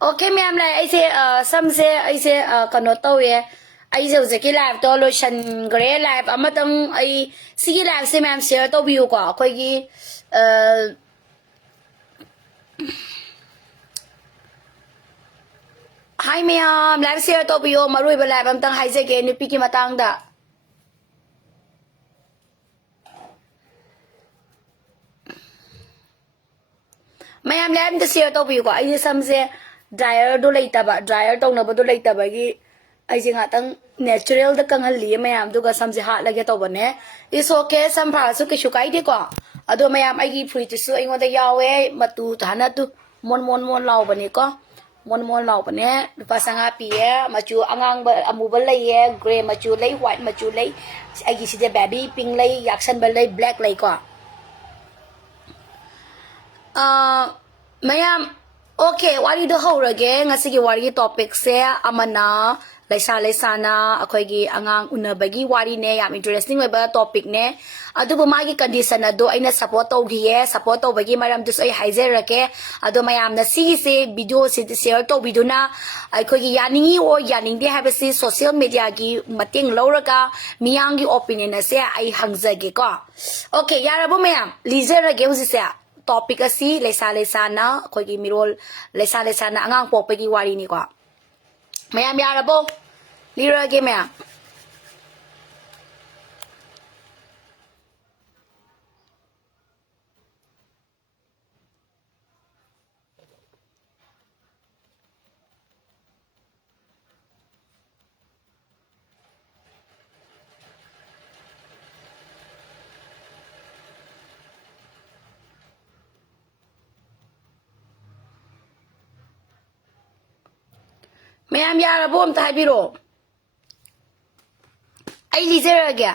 Okay, ma'am, like I say, some say, I say, kanoto ye. I say, zaki live to lo shan gray live. Amatang I see live say, ma'am, share to view ko. Koigi, hi, ma'am, live share to view. Marui ba live am tang hi say ke nupi ki matang da. Ma'am, live to share to view ko. I say, some say, dryer do later ba, dryer to na ba do later ba ki. I say nga tang natural da kang hali mayam do ka some say hot lagi to ba ne. It's okay, some pa so kishukai di ko. Ado mayam ay gi free to so ingo da yawe matu thana tu mon lau ba ni ko. Mon lau ba ne. Pasanga piye machu angang ba amu ba lay ye gray machu lay white machu lay ay gi si de baby pink lay yaksan ba lay black lay ko. Mayam okay, wari do ho rage ngasi gi wari topic se amana Leisa Leisa na akoy gi angang unabagi wari ne yam interesting ba topic ne adu bu magi condition ado ay na support to gi support to bagi maram dus ay haizer rake ado mayam na si video si share to video na akoy gi yaningi o yaning de have si social media gi mating lawraga miyang gi opinion na se ay hangjage ko okay yara bu mayam lizer rage husi se topic asi Leisa Leisa na akoy gi mirol Leisa Leisa na angang pokpagi wari ni ko mayam yara bo lira ge mayam mayam yara bo am ta biro ay lizer ge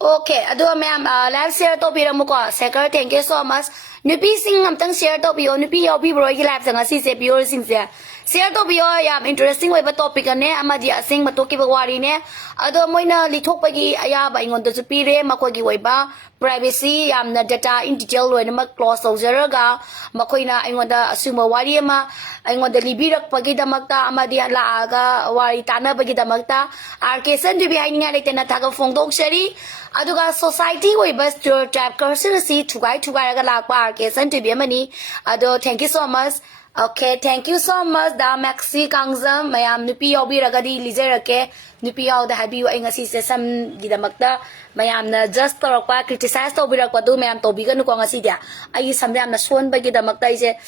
okay ado mayam live share to biro mo ko second thank you so much nupi sing am tang share to bio nupi yaw bi bro gi live tang si se bio sing se share to bio yam interesting way ba topic ne amadi asing matoki ba wari ne ado moina lithok pa gi aya ba ingon to pire mako gi way ba privacy yam na data in detail lo na close ojeraga makoina ingon da asuma wari ma ingon da libirak pa gi damakta amadi laaga wari tana ba gi damakta arkesan du bi hainga lekte na thaga phongdok shari aduga society way ba stereotype currency thugai ga lakpa arkesan du bi mani ado thank you so much. Okay, thank you so much. Da Maxi Kangzam, mayam nupi yaw bi ragadi lizer rake nupi yaw da habi ay ngasi se sam gidamakta mayam na just torokpa criticize to bi rakpa do mayam to bi ganu ko ngasi dia ay sam yam na son ba gidamakta ise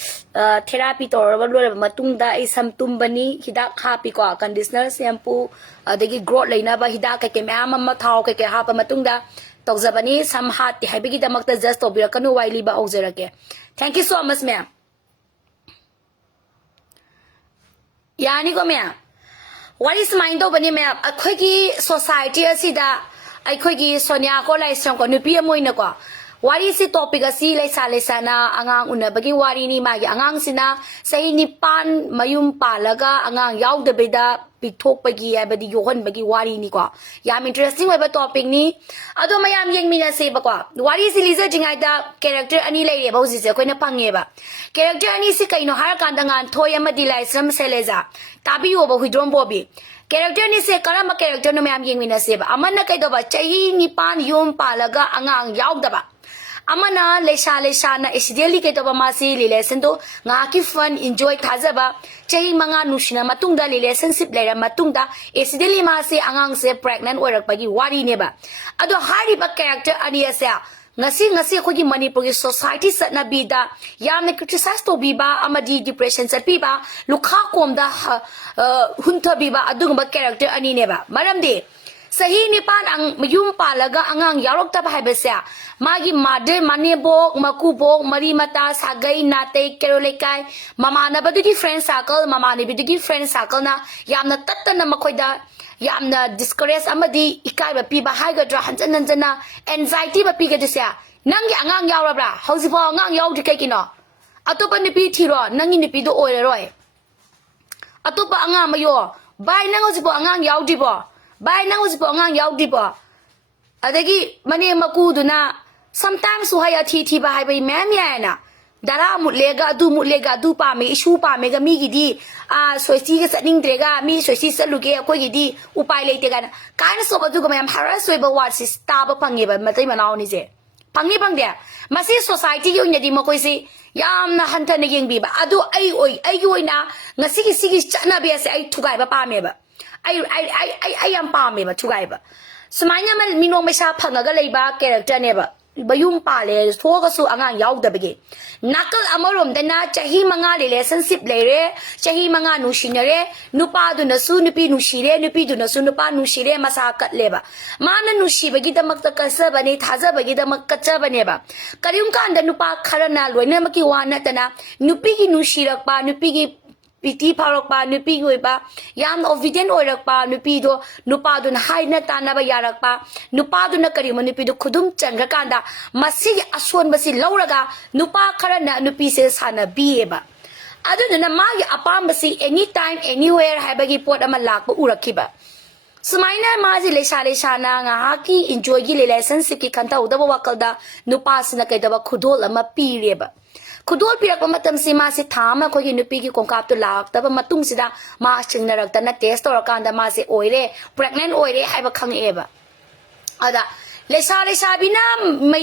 therapy to ba lo matung da ay sam tumbani hidak happy ko conditioner shampoo adagi growth leina ba hidak ke mayam ma thau ke ha pa matung da tawjabani sam hat ti habi gidamakta just to bi rakanu waili ba ojerake. Thank you so much ma'am. Yani ko ma'am what is mind to bani ma'am akhoi gi society asida akhoi gi sonia ko lai song ko nupi amoina ko wari si topic asi Leisa Leisa na angang unabagi wari ni magi angang sina sai ni pan mayum palaga angang yaw de beda pitok pagi abadi yohon bagi wari ni ko yam interesting ba topic ni ado mayam yeng mina se ba ko wari si liza jingai da character ani lai re ba usi se ko na pange ba character ani si kaino har kan dangan THOI amadi laisram seleza tabiyu ba hidrom bobi character ni se karama character no mayam yeng mina se ba amanna kai do ba chahi ni pan yum palaga angang yaw da ba amana Leisa Leisa na isideli ke to ba masi relation to nga ki fun enjoy thajaba chahi manga nushina matungda relationship lera matungda isideli masi angang se pregnant oirak pagi wari ne ba ado hari ba character ani asa ngasi ko gi manipur gi society satna bida yamne criticize to biba amadi depression sat biba lukha komda hunta biba adugba character ani ne ba maram de sahi ni pan ang mayum palaga angang yarok ta ba besa magi made manebo makubo mari mata sagai nate kerolekai mama na badugi friend circle mama ni badugi friend circle na yamna tatta na makoida yamna discourage amadi ikai ba pi ba haiga dra hanjan jana anxiety ba pi ga disa nangi angang yaw bra hausi bo angang yaw dikai kino atopa ni pi thiro nangi ni pi do oire roi atopa angang mayo bai nang hausi bo angang yaw di bo bai nang hausi bo angang yaw di bo adagi mani makuduna sometimes who haya thi ba hai bai ma'am ya na ดาราหมดเลยก็ดูป่ามีอิชูป่ามีก็มีกี่ดีสวยซีก็จะนิ่งเตะก็มีสวยซีสลุกเกะก็กี่ดีอุปายเลยเตะกันการสอบดูก็ไม่ยอมหาสวยบวชสิสตาร์บพังเงียบมาตีมันเอานี่เจ้พังเงียบพังเดียมาสิ society ยุ่งยากดีมาคุยสิยามนะฮันเทนยังบีบอะดูไอ้โอยนะงั้นสิจันนะเบียสิไอ้ทุกไอ้บ้าป่ามีบะไอ้ยังป่ามีบะทุกไอ้บะสมัยนี้มันมีน้องไม่ชอบพังก็เลยบ้าแคเรคเตอร์เนี่ยบะบยุ่งป่าเลยทั่วก็สู้อ่างยาวเดบเกนักอารมณ์แต่น่าจะหิมังาเลยเซนซิบเลยจะหิมังาหนูชินเลยนุป้าดูนัสูนุปีหนูชิเลยนุปีดูนัสูนุป้าหนูชิเลยมาสักกัดเลยบะมานั่นหนูชิบกิดมักตะกัสบันนี่ท่าจะบกิดมักกัจจบันนี่บะกระดิ่งกันเดนุป้าขารนาลวยเนี่ยมักกี่วันนั่นแต่นะนุปีกิหนูชิรักป้านุปีกิพิธีพารักป้านุปีกุยป้ายามออฟฟิเดนโอรักป้านุปีดูนุป้าดูนหายนั่นตานาบยารักป้านุป้าดูนักกระดิ่งมันนุปีดูขุดุมจันรักกันดามาสิอสวนมาสิเล่ารักานุป้าขารนานุปีเสสานาบีเอบะอาดูนั่นมาอย่าอปามมาสิ anytime anywhere ให้บางทีปวดอามันหลักปวดอุรักขีบะสมัยนั้นมาสิเลชานะงาฮักกี้ enjoy กิเลเลสันสิกิคันตาอุดบวากลดานุป้าสินักเกดบะขุดอลมาปีเรียบะKudol pirak pamatam si masi thama ko ginupi ki kongkap to lak taba matung sida ma ching narak ta na test or kanda masi oire pregnant oire hai ba khang eba ada leisa bina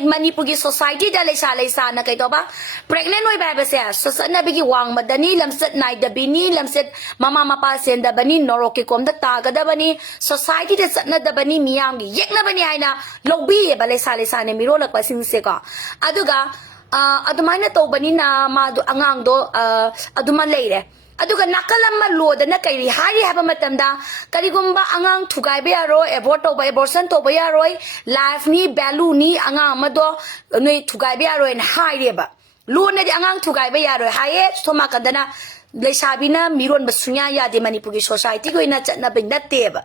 manipur society da leisa na kai to ba pregnant oi ba se so na bigi wang madani lamsat nai da bini lamsat mama pa sen da bani noroki kom da ta ga da bani society da sat na da bani miyam gi yek na bani hai na lobby ba leisa ne miro lak pa sing se ka aduga adumana to bani na ma do angang do aduman leire aduga nakalam ma lo da na kai hari haba matamda karigumba angang thugai be aro abort to ba abortion to ba aro life ni value ni angang ma do nei thugai be aro en hai ba lo na di angang thugai be aro hai thoma kadana leisabina miron basunya ya de manipur society ko ina chatna bing na te ba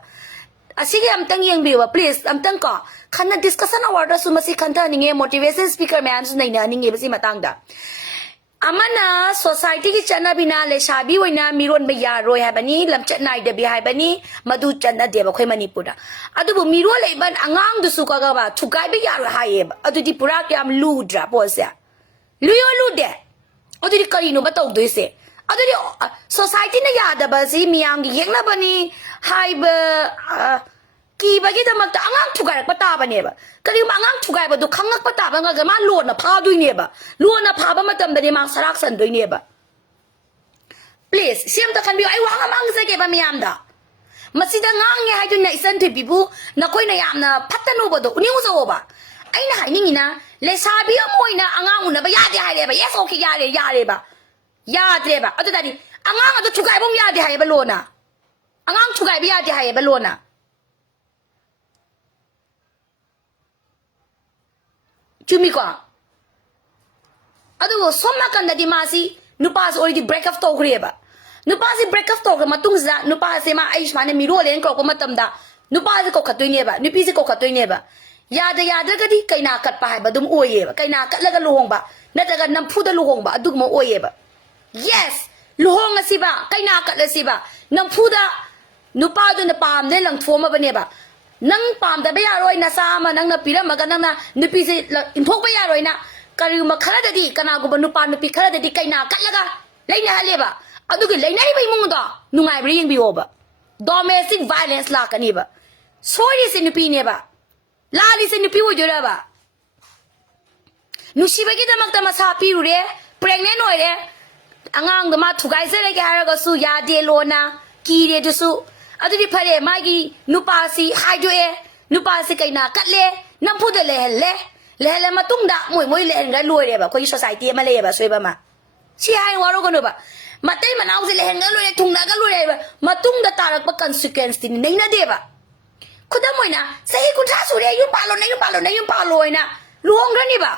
asige amtang yang biwa please amtang ko khana discussion award su masi khanta ninge motivation speaker man su nai na ninge basi matang da amana society ki chana bina le shabi oina miron ba ya roi ha bani lam chat nai de bi ha bani madu chana de ba khoi manipur da adu bu miro le ban angang du su ka ga ba thukai ba ya ro ha ye ba adu di pura kyam lu dra po sia lu yo lu de adu di kari no ba taw do se adu di society na ya da ba si miyam gi yek na bani hai ba ki ba gi da mak ta angang thukai ba ta ba ne ba kari ma angang thukai ba du khangak ba ta ba nga ga ma lo na pha du ne ba lo na pha ba ma tam da ni ma sarak san du ne ba please siam ta kan bi ai wa amang se ke ba miyam da masida ngang nge hai du na isan the bi bu na koi na yam na phatta no ba do ni u so ba ai na hai ni na le sa bi amoi na angang u na ba ya de hai le ba yes okay ya le ba ya de ba adu da ni angang adu thukai bong ya de hai ba lo na angang thukai ba ya de hai ba lo na Chumi ko adu somma kan da di masi nupa so already break up to khre ba nupa si break up to ga matung za nupa se ma aishma ne miro len ko matam da nupa se ko khatoi ne ba nupi se ko khatoi ne ba ya da ga di kaina kat pa hai ba dum oye ba kaina kat la ga luhong ba na da ga nam phu da luhong ba adu mo oye ba yes luhong asi ba kaina kat la si ba nam phu da nupa do na pam ne lang thoma ba ne ba nang pam da ba ya roi na sa ma nang na pira ma ga nang na nupi se in thok ba ya roi na kari ma khara da di kana go ba nupa nupi khara da di kaina kat la ga leina ha le ba adu gi leina ni bai mung da nungai bri ying bi o ba domestic violence la kani ba sori se nupi ne ba lali se nupi wo jora ba nushi ba gi da mak ta ma sa pi ru re pregnant oi re angang da ma thugai se le ga ga su ya de lo na ki re du su adu di phare ma gi nupa si hai jo e nupa si kaina kat le nam phu de le ma tung da moi le ga lo re ba ko society ma le ba soi ba ma si hai wa ro ko no ba ma tai ma nau se le ga lo re tung da ga lo re ba ma tung da tarak pa consequence tin nei na de ba khuda moi na sai ku tha su re yu pa lo na luong ra ni ba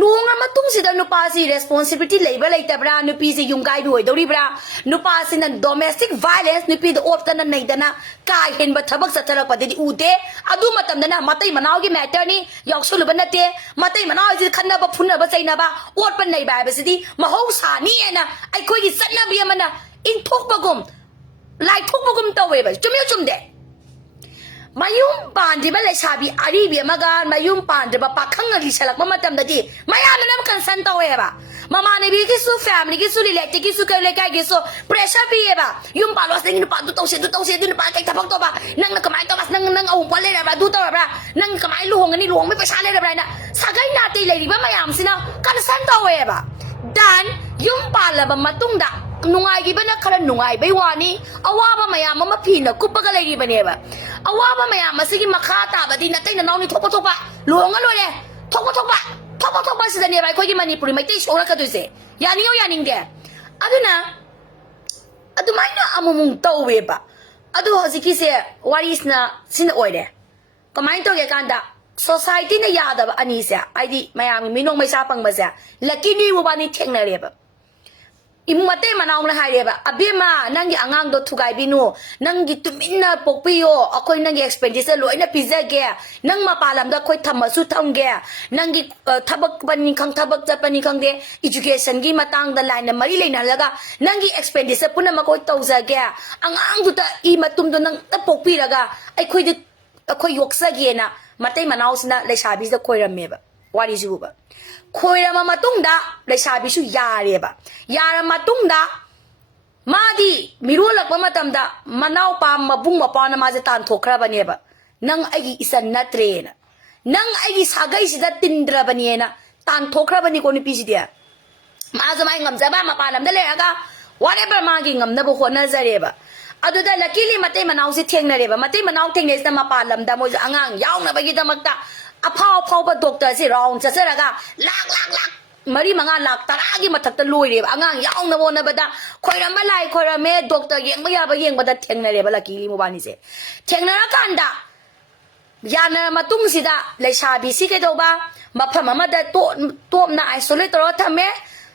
luong ra ma tung si da nupa si responsibility le ba le ta bra nupi si yung kai duoi do ri bra nupa si na domestic violence nupi da op ta na nei da na kai hen ba thabak sa tharak pa de u de adu matam da na matai manau gi matter ni yok su lu ba na te matai manau ji khanna ba phunna ba chaina ba ot pa nei ba ba si di ma ho sa ni na ai khoi gi satna bi ma na in thok ba gum lai thok ba gum ta we ba chum de mayum pan di ba le sabi ari bi ma ga mayum pan de ba pa khang ri salak ma matam da di maya na nam kan san ta we ba mama ne bi kisu family kisu relate kisu ke le kai kisu pressure bi ba yum pa lo sing ni pa du tau se du pa kai thapang to ba nang na kamai to ba nang au pa le ba du to ba nang kamai lu hong ni lu hong mai pa sha le ba na sagai na ti le ri ba mayam sina kan san to we ba dan yum pa la ba matung da nungai gi ba na khara nungai bai wa ni awa ba mayam ma phi na kup ga le ri ba ne ba awa ba mayam ma sigi makha ta ba di na tai na naw ni thok pa lu hong ga lo le thok pa si da ne ba ko gi manipuri mai tai ora ka du se ya ni yo ya ning de aduna adumai na amumung to we ba adu hojiki se waris na sin oi de kamai to ge kan da society na ya da ani se ai di mayam mi nong mai sa pang ba se lucky ni wo ba ni theng na le ba imate manaw na hai le ba abima nang gi angang do thugai binu nang gi tumin na pokpiyo akoi nang gi expenditure loi na pizza ge nang ma palam da khoi thama su thong ge nang gi thabak pani khang thabak ja pani khang de education gi matang da line na mari leina laga nang gi expenditure puna ma koi tau ja ge angang du ta I matum do nang ta pokpi laga ai khoi de khoi yoksa ge na matai manaw sina leisa bi da khoi ramme ba wari ju ba khoi rama matung da leisa bi su yare ba yara matung da madi miru lakpa matam da manaw pa mabung mapa na ma je tan thokra bane ba nang agi isan natre na nang agi sagai sida tindra bane na tan thokra bane ko ni pi dia ma zamai ngam jaba ma palam da le aga whatever ma gi ngam na bo khona zare ba adu da luckily matai manaw si theng na re ba matai manaw theng ne sa ma palam da mo angang yaw na ba gi da makta apau ba doctor si round cha saraga lak mari manga lak taragi mathak ta loi re angang yaw na bona bada khoiram ba lai khoiram me doctor yeng ba ya ba yeng ba da theng na re ba luckily mo bani se theng na kan da yana matung sida leisa bi si ke do ba mapham ma da to na isolate ro thame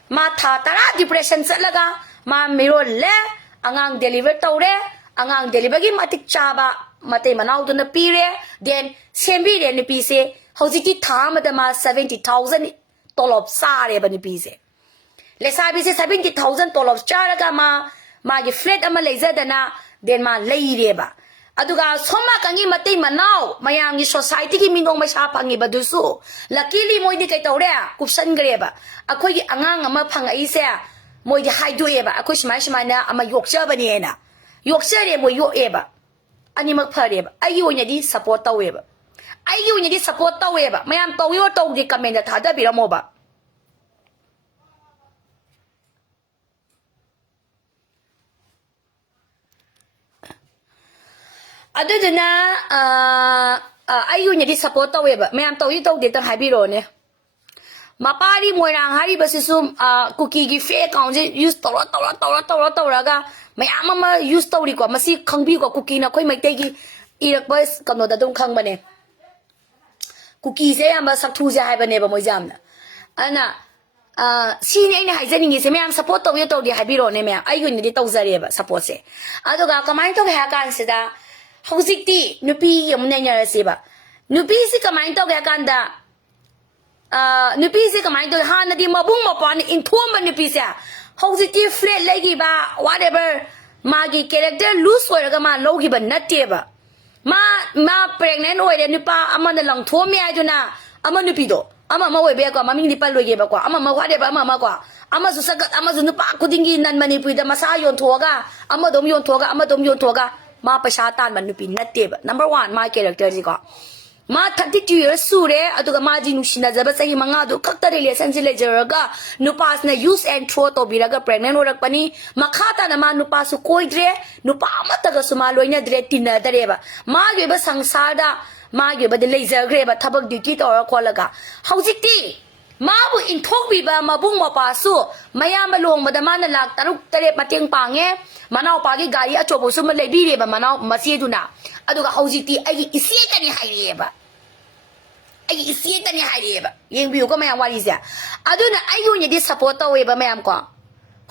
ma tha tara depression salaga ma miro le angang deliver tawre angang deliver gi matik chaba mate manaw do na pire then sembi re ni pi se hojiki tha ma da ma 70,000 tolop sare ba ni pi se leisa bi se 70,000 tolop chara ga ma gi flat ama leiza da na then ma lei re ba aduga soma kangi mate manaw mayam gi society gi minong ma sha phangi ba du su luckily moi di kai tawre kupsan gre ba akhoi gi angang ama phang ai se moi di haidu e ba akhoi shmai na ama yokcha ba ni na yokcha re moi yo e ba ani mak phare ba ai yo nya di support tawe ba ai yo nya di support tawe ba mayam taw yo taw di comment da thada bi ra mo ba aduduna ai yo nya di support tawe ba mayam taw yo taw di tang hai bi ro ne mapari moirang hari basisum cookie gi fake account use tawra ga mayam ma use tawri ko masi khangbi ko cookie na khoi mai te gi irak bas kano da dum khang bane cookie se am sak thu ja hai bane ba moi jam na ana si ne ina hai jani ngi se mayam support taw yo taw di hai bi ro ne me ai gun di taw zare ba support se ado ga kamai to ha kan se da hauzik ti nupi yam ne nya se ba nupi si kamai to ga kan da nupi se kamai to ha na di mabung ma pa ni in thom ba nupi se hauzik ti flat legi ba whatever magi character loose ho ga ma logi ba natte ba ma pregnant oi de nupa ama na lang thom ya juna ama nupi do ama ma wei be ko ma ming ni pa loi ge ba ko ama ma whatever ama ko ama su sagat ama su nupa kudingi nan mani pui da masa yon thoga ama dom yon thoga ma pasha tan man nupi natte ba number 1 my character ji ko ma 32 years sure aduga ma ji nu shina jaba sahi manga do kakta relationship le jaraga nupas na use and throw to biraga pregnant orak pani makhata na ma nupas su koi dre nupa amata ga suma loina dre tinna dare ba ma ge ba sangsada ma ge ba de laser gre ba thabak duty to ra kholaga haujikti ma bu in thok bi ba ma bung ma pa su maya ma long ma da ma na lak taruk tare pateng pange manaw pa gi gari a chobo su ma le bi re ba manaw masi duna aduga haujikti ai isi tani haire ba ai isi tani haire ba yeng bi ko mayam wari sia aduna ai yu ni di support to we ba mayam ko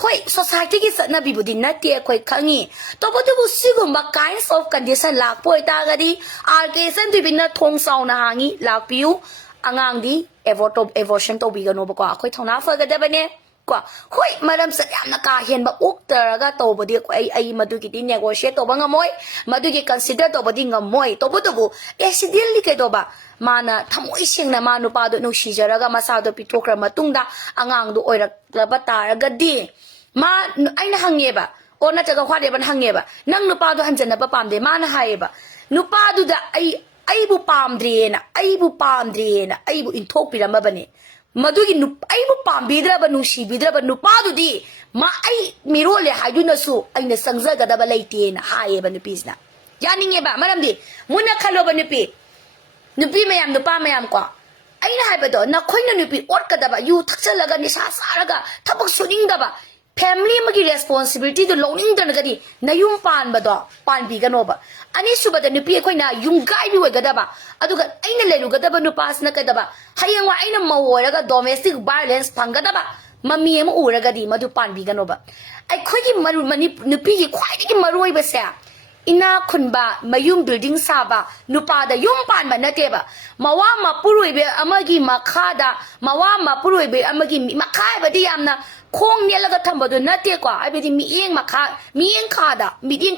hoi society gi satna bi bu din na te khoi khangi to bo tu si gum ba kinds of condition lak poi ta ga di alcation tu bin na thong saw na hangi lak piu angang di abortion to bi ga no ba ko khoi thona fa ga da ba ne ko hoi maram sa yamna ka hen ba uktaraga to bodi ai madu ki tin negotiate to ba ngamoy madu ki consider to bodi ngamoy to bu accidentally ke do ba mana thamoi sing na manu pa do no shijaraga masa do pitokra matungda angang do oirak laba taraga di ma aina hange ba ona taga khwade ban hange ba nang nu pa do hanjana ba pamde mana haye ba nu pa do da ai bu pamdre na ai bu inthok pirama bane madugi nu ai bu pambidra ba nu shibidra ba nu pa do di ma ai mirole hajuna su aina sangzaga da ba laite na haye ba nu pisna yaninge ba maram di muna khalo ba nu pi nupi mayam nupa mayam ko aina haibado na khoina nupi ot kadaba yu thakchalaga ni sa saraga thabak suning daba family magi responsibility do loning dan gadi na yum pan bado pan bi gano ba ani subada nupi khoina yum gai bi wegadaba aduga aina lelu gadaba nupas na kadaba hayangwa aina maworaga domestic violence phangadaba mami ema uraga di madu pan bi gano ba ai khogi maru mani nupi gi khwai gi maroi ba sa ina khunba mayum building saba nupa da yum pan ba nateba mawa ma purui be amagi makhada mawa ma purui be amagi makhai ba di yamna khong ne laga thamba do nate kwa ai be di mi yeng makha mi yeng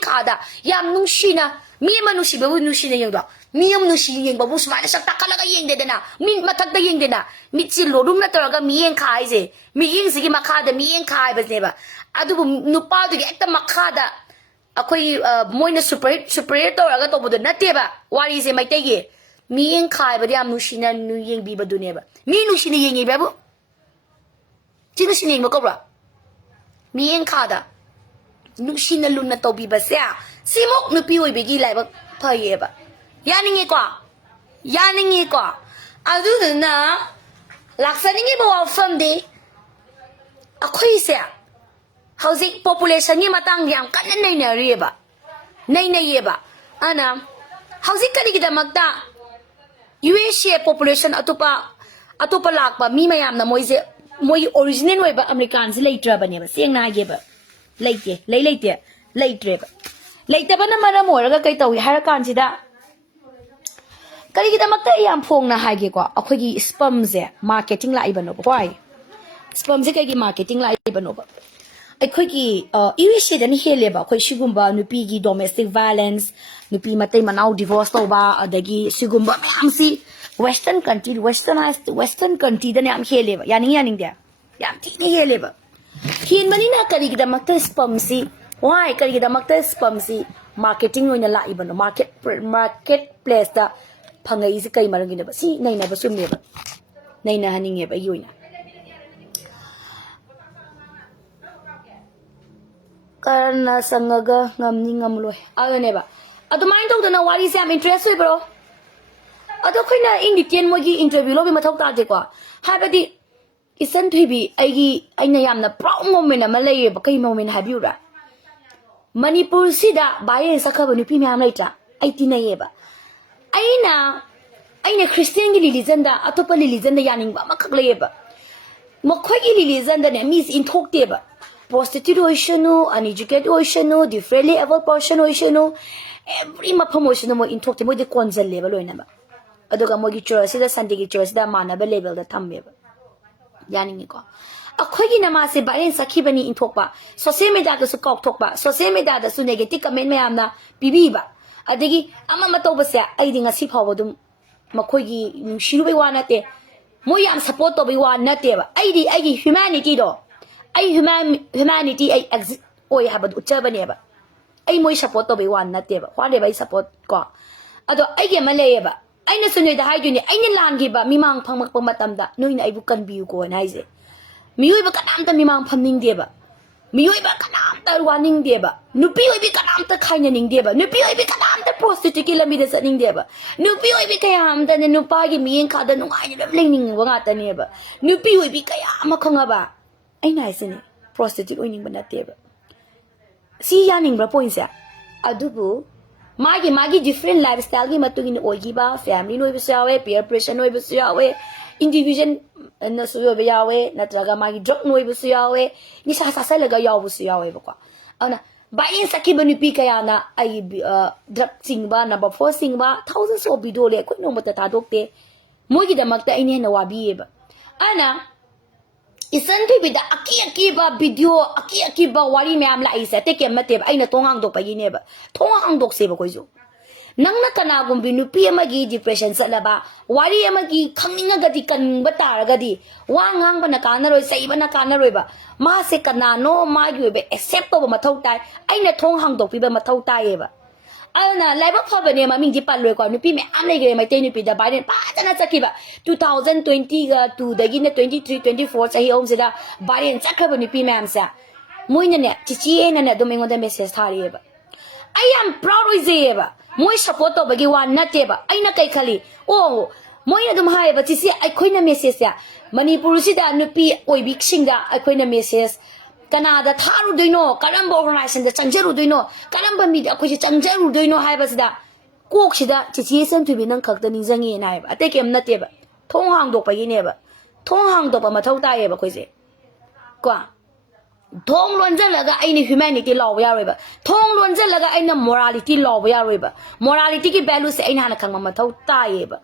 khada yam nungshina mi manushi ba nushina yeng do mi yam nushi yeng ba bu swana sak takalaga yeng de na mi mathak da yeng de na mi chi lo rum na taraga mi yeng khai je mi yeng sigi makhada mi yeng khai ba ne ba adu nupa do ge ekta makhada akoi moina superior toraga to bodo nateba wari se mai tege mi yeng khai ba yam nushina nu yeng bi ba duneba mi nushina yeng ba bu chi nushina yeng ba ko bra mi yeng khada nushina lunna to bi ba sa simok nu pi oi be gi lai ba phaye ba yaninge kwa adu na laksaninge ba from de akoi se housing population ni matang yang kan naina yeba ana housing kani gida magda USA population atupa lakpa mi mayam na moi original weba americans laitra bane ba seng na yeba laitre ba laita bana mara moraga kai tawi har kan sida kani gida magda yam phong na hage ko akhoi gi sperm je marketing la ibano why sperm je kai gi marketing la ibano ba akhoi irishid ani heleba akhoi sigumba nupi gi domestic violence nupi matai manau divorce to ba adagi sigumba mamsi western country da ne am heleba yaning dia yam ti ni heleba hin mani na kari gi da makta spam si why kari gi da makta spam si marketing oina la ibano market place da phangai si kai marang gi ba si naina ba sum ne ba naina haninge ba yoina karna sangaga ngamni ngamloi adone ba adu mind to na wari se am interest we bro adu khoina indian mogi interview lo bi mathok ta de kwa habadi isan thibi aina yamna proud moment ama lay ba kai moment habiura manipur sida baye sakha ba nupi myam laita ai tinai ba aina christian gi religion da atopa religion da yaning ba makhak lay ba mokhoi gi religion da ne mis in thok te ba prostitute oishanu uneducated oishanu differently able person oishanu every promotion mo in thok te mo de konjal level loina ba aduga mo gi church da sunday gi church da manaba level da thamme ba yaning ko akhoi gi nama se bare sakhi bani in thok ba social media da su kok thok ba social media da su negative comment mayam na bibi ba adigi ama ma to ba se ai di ngasi phaw dum makhoi gi shiru bai wa na te mo yam support to bai wa na te ba ai gi humanity do ai humanity ai exist oi haba ucha bane ba ai moi support to bai wan na te ba hwale bai support ko ado ai ge male ba ai na sunoi da haiju ni ai ni lan gi ba mimang phangmak pa matam da noi na ai bu kan biu ko na haise mioi ba kanam ta mimang phamning de ba mioi ba kanam ta warning de ba nupi oi bi kanam ta khaina ning de ba nupi oi bi kanam ta prostitute ki lami da saning de ba nupi oi bi kayam ta ne nupa gi miyeng kha da nungai ni ling ning wa nga ta ne ba nupi oi bi kayam ma khanga ba aina isine prostitute oining banate ba si yaning bra point sa adubu magi different lifestyle gi matugin oigi ba family noi bisawe peer pressure noi bisawe individual na suyo biyawe natraga magi job noi bisawe ni sa laga yaw bisawe ba kwa ana bayin sakhi banu pi kaya na ai drug sing ba na ba forcing ba thousands of video le ko no mata ta dokte mogi da makta ine na wabi ba ana isan tu bida aki ba video aki ba wari me am la isa te ke mate ba aina tong hang dok pa yine ba thong hang dok se ba koi zo nang na kana gum bi nu pi amagi depression sa laba wari amagi khangninga gadi kan ba tar gadi wa ngang ba na kana roi sai ba na kana roi ba ma se kana no ma yu be accept to ba mathau tai aina thong hang dok pi ba mathau tai ba ana laiba phaba ne ma ming ji pat loi kwa nu pi me am nei ge mai te nu pi da ba den pa tana chaki ba 2020 ga 2 da gi na 23 24 sahi om se da ba den chakha ba nu pi me am sa moi ne chi chi na ne do me ngon da message tha ri ba I am proud with it ba moi support to ba gi wa na te ba aina kai khali oh moi na dum hai ba chi si ai khoi na message ya manipur si da nu pi oi big sing da ai khoi na message Canada tharu doino karamba organization da changjaru doino karamba mi da khoi changjaru doino hai ba sida kok sida situation to bi nang khak da ning jangi nai ba ate kem na te ba thong hang dok pa yi ne ba thong hang dok pa ma thau ta ye ba khoi se kwa thong lon ja laga ai ni humanity law ya roi ba thong lon ja laga ai na morality law ya roi ba morality ki value se ai na na khang ma thau ta ye ba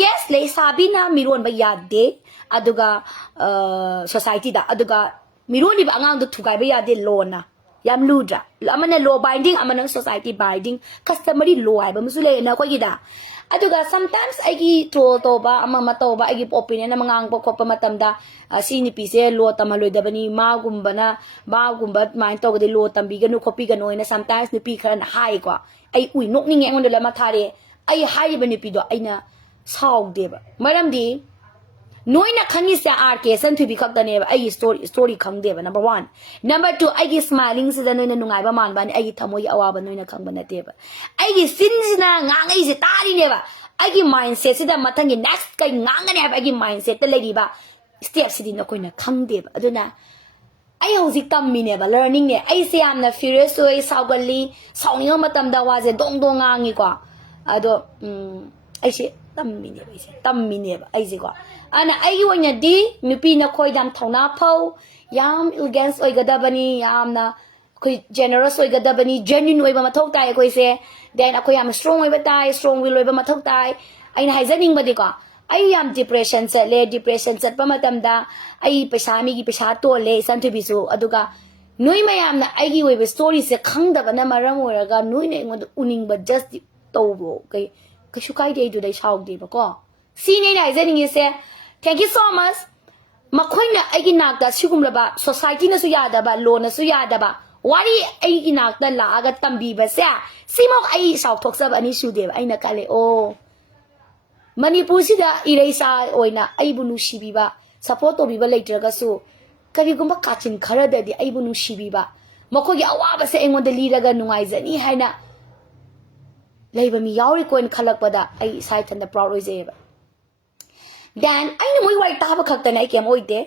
yes le sabina miron ba ya de aduga society da aduga mironi ba angang do thugai ba ya de law na yam ludra amana law binding amana society binding customary law ai ba musule na ko gi da aduga sometimes ai gi to ba ama to ba ai gi opinion na mangang ko pa matamda sini pise law tamaloi da bani ma gumba na ba gumba main to de law tambi ganu copy ganu na sometimes ni pi khan hai ko ai ui nok ning ngon de la ma thare ai hai ba ni pi do ai na saw de ba maram di Noina khangi sa RK san thu bi khak da ne ba ai story khang de ba number 1 number 2 ai gi smiling se da noina nungai ba man ba ni ai gi thamoi awa ba noina khang ba na te ba ai gi sin sina ngang ai se tari ne ba ai gi mindset se da mathang gi next kai ngang ne ba ai gi mindset ta lei ba step si di na koina khang de ba aduna ai hojik tam mi ne ba learning ne ai se am na furious oi saugali sauni ma tam da wa je dong dong ngangi kwa ado ai se tam mi ne ba ai se kwa ana ai oina di nupi na khoi dam thona phau yam elegance oi gadabani yam na khoi generous oi gadabani genuine oi ba mathau tai khoi se then akhoi yam strong oi ba tai strong will oi ba mathau tai aina haizaning ba di ko ai yam depression set pa matam da ai paisa mi gi paisa to le san thu bi su aduga noi mayam na ai gi oi ba story se khang da ba na maram oraga noi ne ngod uning ba just to bo kai kashu kai de du dai shaw de ba ko si ne dai haizaning se Thank you so much. Makoina aigi nakta sigumla ba society na su yada ba law na su yada ba wari aigi nakta la aga tambi ba sa simok ai saw thok sab ani su de ai na kale o Manipur si da ireisa oina ai bu nu shibi ba support to bi ba later ga su kari gumba kachin khara da di ai bu nu shibi ba makogi awa ba se engon de liraga nungai jani haina leiba mi yauri koin khalak pada ai sai tan da proud oi ba Dan ai na moi wai ta ba khak ta nai kem oi de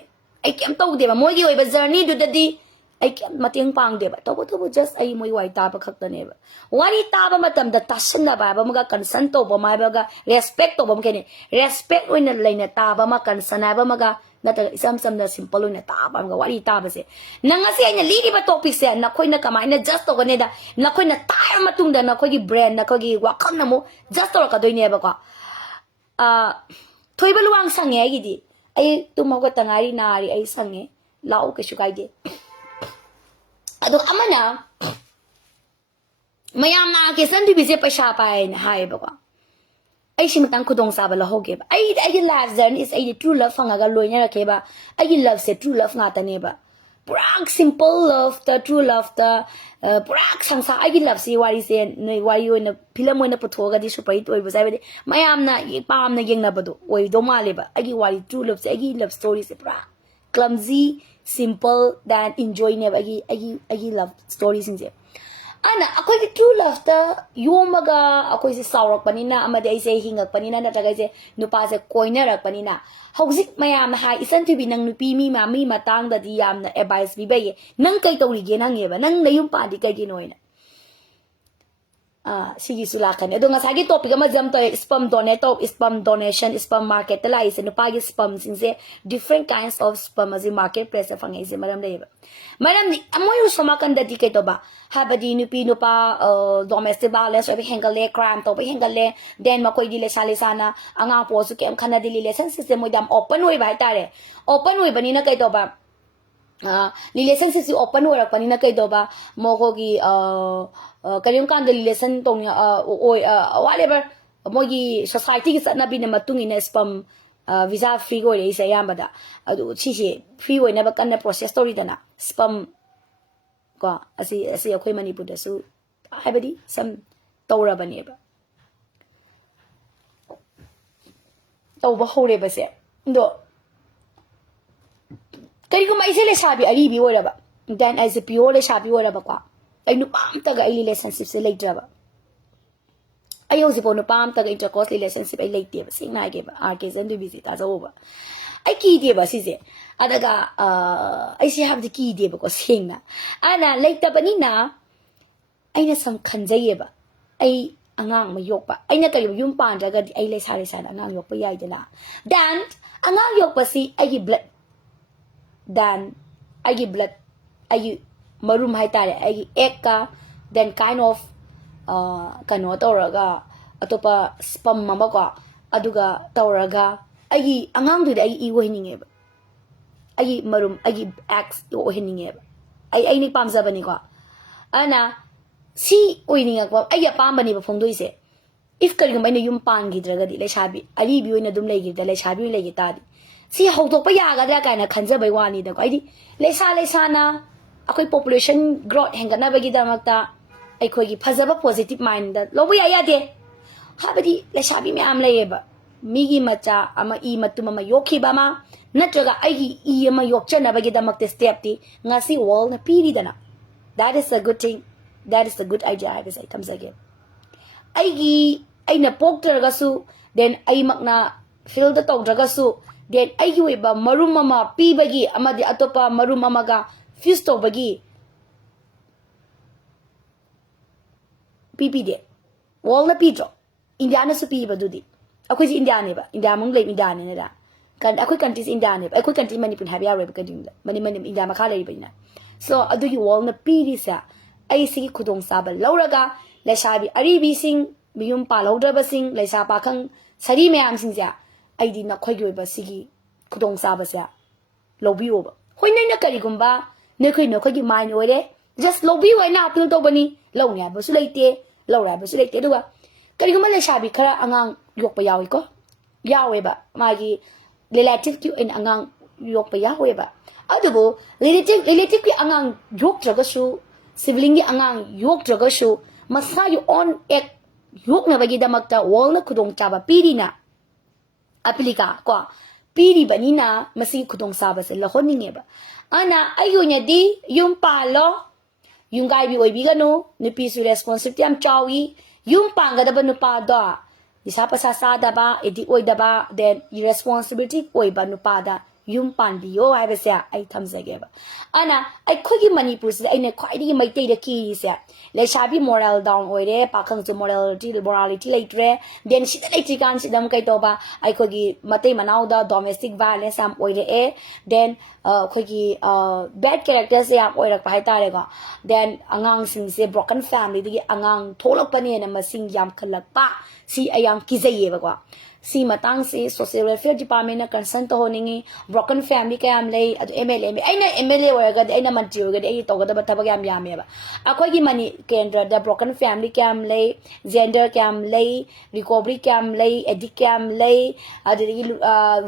ai kem to de ba moi gi oi ba journey du da di ai kem mating pang de ba to bo just ai moi wai ta ba khak ta ne ba wari ta ba matam da tasan na ba ma ga concern to ba ma ba ga respect to ba ma ke respect oi na lai na ta ba ma concern ba ma ga na ta isam na simple oi na ta ba ma ga wari ta ba se na nga se ai na li di ba topic se na khoi na kamai na just to ga ne da na khoi na ta matung da na khoi gi brand na khoi gi wa kham na mo just to ka doi ne ba ko Thoi ba luang sange gi di ai tumaw ka tangari nari ai sange lao ke shukai de ado amana mayam na ke san bi se paisa pai na hai ba ko ai sim tang khudong sa ba la hoge ba ai love journey is ai true love fanga ga loina rakhe ba ai love se true love nga ta ne ba pura simple love the true love the pura sangsa ai love si wari se noi wari oina film oina putho ga di super hit oi ba sai ba mayam na pam na yeng na ba do oi do ma le ba ai wari true love se ai love story se pura clumsy simple than enjoy ne ba ai love story sing se ana akoi ki true love ta yomaga akoi se sawrak panina amade ai se hingak panina na taga se nupa se koina rak panina hauzik mayam ha isan thi bi nang nupi mi ma mi matang da di yam na advice bi ba ye nang kai tawri ge nang ye ba nang nayum pa di kai gi noina sige sulakan ito nga sagi topic ama jam to spam donate to spam donation spam market la ise no pagi spam sinse different kinds of spam as marketplace fang ise maram leba maram ni amoy usama kan dati kay to ba habadi nu pi no pa domestic violence or hengale crime to hengale then makoy dile sale sana anga po su kem khana dili lesson system mo dam open way ba tare open way bani na kay to ba relationship si open way rakpani na kay do ba mo ko gi karim kan the relation tong whatever mo gi society gi satna bi na matung ina spam visa free go le sa yamba da adu chi chi free way na ba kan na process story da na spam ko asi akhoi manipur da su haibadi sam tawra bani ba taw ba hore ba se ndo kari ko maise le sabi ari bi wora ba then as a pure le sabi wora ba kwa ay no pam taga ay relationship se later ba ayo si po no pam taga intercourse relationship ay later ba sing na ge ba arke sen du visit as over ay ki de ba si se adaga ay si have the key de ba ko sing na ana later ba ni na ay na sam khanjay ba ay angang mayok pa ay na kali yung pan daga ay le sare sana angang yok pa yai dala then angang yok pa si ay blood dan agi blood agi marum hai tare agi egg ka then kind of kano tawraga atopa spam mama ka aduga tawraga agi angang du agi iwo hininge ba agi marum agi eggs do hininge ba ay ni pamza bani ko ana si oininga ko ay pam bani ba phongdoi se if kari gumai na yum pan gi draga di le shabi ali bi oina dum le gi da le shabi le gi ta di si hautok pa yaga da kana khanja bai wani da ko ai leisa leisa na akoi population growth hengana bagi da makta ai khoi gi phajaba positive mind da lobu ya ya de habadi leisa bi me am le ba mi gi macha ama I matu mama yokhi ba ma natraga ai gi I ama yokchana bagi da makte step ti ngasi wall na piri da na that is a good thing that is a good idea I say comes again ai gi ai na pok traga su then ai makna feel the tog traga su then ay ba marum mama pi bagi amadi atopa marum mama ga fisto bagi pipi de wall na pidro indiana su pi ba dudi akoi ji indiana ba india mong le indiana ne da kan akoi countries indiana ba akoi country manipur have ya re ba kading da mani india ma kha le ba ina so adu gi wall na pi ri sa ai si khudong sa ba lauraga la shabi ari bi sing miyum pa laudra ba sing la sa pa khang sari me am sing ja ai di na khoi gi ba sigi khudong sa ba sa lobi o ba hoi nai na kari gumba ne khoi no khoi gi mai no de just lobi wa na apil to bani lo nya ba su leite lo ra ba su leite du ba kari gumba le shabi khara angang yok pa yawi ko yawe ba ma gi relative ki in angang yok pa yawe ba adugo relative ki angang yok traga su sibling gi angang yok traga su masa you on ek yok na bagi damakta wall na khudong cha ba piri na apilika ko piri bani na masi khudong sa ba se lahon ninge ba ana ayo nya di yung palo yung gai bi oi bi gano ni pi su responsibility am chawi yung panga da ba nu pa da isa pa sa da ba edi oi da ba then responsibility oi ba nu pa da yung pan bi yo ai ba se ai tham se ge ba ana ai khogi manipur se ai ne khwai di mai tai da ki se le shabi moral down oi re pa khang chu morality like re then si dai tri kan si dam kai to ba ai khogi matai manau da domestic violence am oi re then khogi bad character se am oi rak pa hai ta re ga then angang sing se broken family di angang tholak pa ne na masing yam khalak pa si ayam ki zai ba kwa si matang si social welfare department na concern to honingi broken family kayam lay adu MLA me aina MLA waraga aina mantri waraga ai to gada bataba yam yame ba akoi gi mani kendra da broken family kayam lay gender kayam lay recovery kayam lay addict kayam lay adu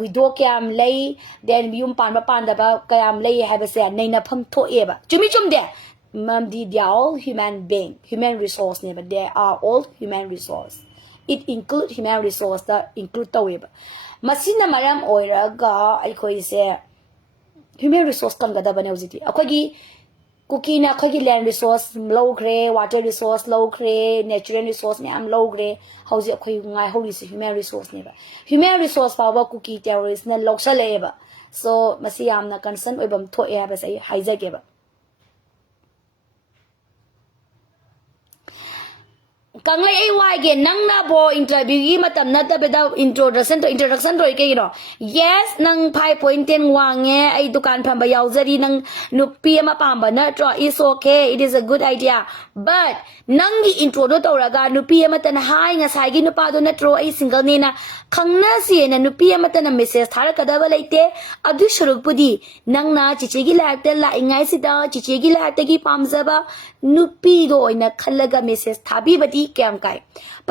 widow kayam lay then yum pan da ba kayam lay ha ba se nei na pham tho e ba chumi chum de mam di they are all human being human resource ne but they are all human resource it include human resource that include taweb masina maram oiraga aikoi se human resource kan gada bane ujiti akogi kuki na akogi land resource low gre water resource low gre natural resource ne am low gre hauji akoi ngai holi se human resource ne ba human resource power kuki terrorist na loksale ba so masi amna concern oibam tho e ba sai haijage ba กังเลยไอ้วายเกนังนะพออินเทอร์วิวยี่มาทำนัดแต่เป็นintroductionตัวอีกกี่เนาะ yes นังพาย point วางเงี้ยไอ้ดุการพันบยาวจะดีนังนุปีมาปามบันนะจ้ะ it's okay it is a good idea but นังกี่ intro ตัวละกันนุปีมาตันหายงาสายกินุปาตัวนัดโรไอ้ single นี่นะขังน่าเสียนะนุปีมาตัน message ทาร์กระดาบเลยเตะอดุชรุกปุดีนังน่าจิจิกิแลกเตละอิงไงสิดาจิจิกิแลกเตกี่ปามซะบ้านุปีโดยนะขันละกัน message ทาบีบดีแกมไก่ไป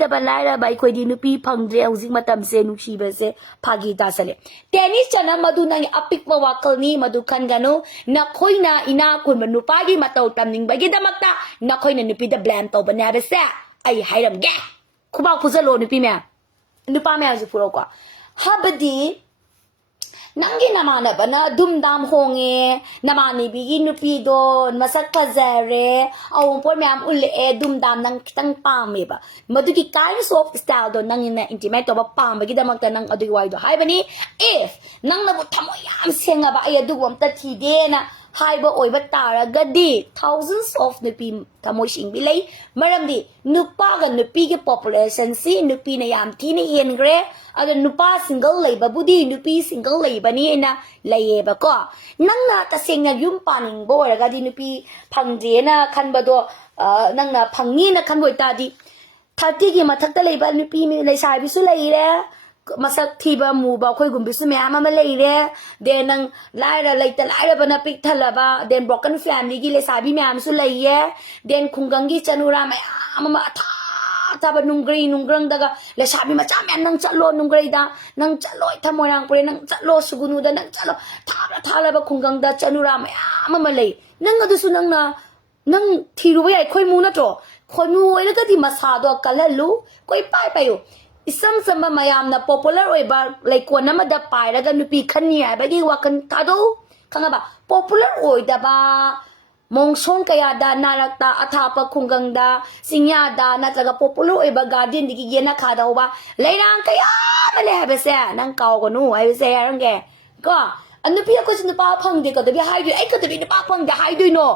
ดับไล่ระบายคุยดีนุปีพังเดียวจิมาทำเซนุชีเบเซพากีตาเสเลเทนนิสชนะมาดูนังอภิกวากลนี้มาดูขันกันโนนักคุยนะอินาคุณมันนุปากีมาเตาตำนิงไปกิดมักตานักคุยนะนุปีดับแบลมเตาบันยาเบเซไอไฮรัมแกคุบ้าคุซาโลนุปีเมียนุปาเมียจะพูดกว่าฮับดีนังกินามาเนี่ยปนะดุมดามฮงเอนามานี่บิกินุปีโดนมาสักกะเจเรเอาวงปอดแม่อุลเลดุมดามนังตั้งปามเมบะมาดูกี่การสอบสไตล์โดนนังอินเนี่ยอินทิเมตตัวปามไปกิดมักแต่นังอดีไว้ดูให้บันนี้ if นังนับทำยามเสียงอะบะไอ้ดูวมตัดทีเดนะให้บ่โอยบัตตาระกดี thousands of นุปีทำโมชิงบิเลยมารัมดีนุปากันนุปีके population สินุปีในยามที่นี่เห็นเกรอะเดนุปา single เลยบะบุดีนุปี single เลยบะนี้นะเลยบะก็นังน่ะตะเสียงน่ะยุ่มปานิงบ่ระกดีนุปีพังเจนะคันบะโดนังน่ะพังนี่นะคันบ่ตาดีทัดที่กี่มาทักตะเลยบะนุปีมีเลยชายบิสุเลยแหละมาสักทีบะมูบะค่อยกุมบิสุแม่มาเลยแหละเดนังไล่ระเลยตะไล่ระบะนะปิกทะละบะเดน broken family กิเลยสาบิแม่สุเลยแหละเดนคุงกังกิจันุราแม่มาทาบนุงกรีนุงกรังดากะเลยสาบิมาจ้าแม่นังจะโลนุงกรีดานังจะโลทำมรังเปรนังจะโลสุกุนูดานังจะโลทาละบะคุงกังดาจันุราแม่มาเลยนังก็ดูสุนังนะนังที่รู้ไว้ไอ้ค่อยมูนะจ่อค่อยมูไว้แล้วก็ที่มาซาดอกกันแล้วรู้ค่อยไปอยู่isang samba mayam na popular oi ba like ko na madapay raga nupi khania ba gi wakan tado khanga ba popular oi da ba mongsong kaya da narakta athapa khunggang da singya da na tlaga popular oi ba guardian digi gena khada ba leirang kaya na le ha ba se nang kaw ko nu ai se rang ge ko anu pi ko sin pa phang de ko de bi hai du ai ko de bi pa phang da hai du no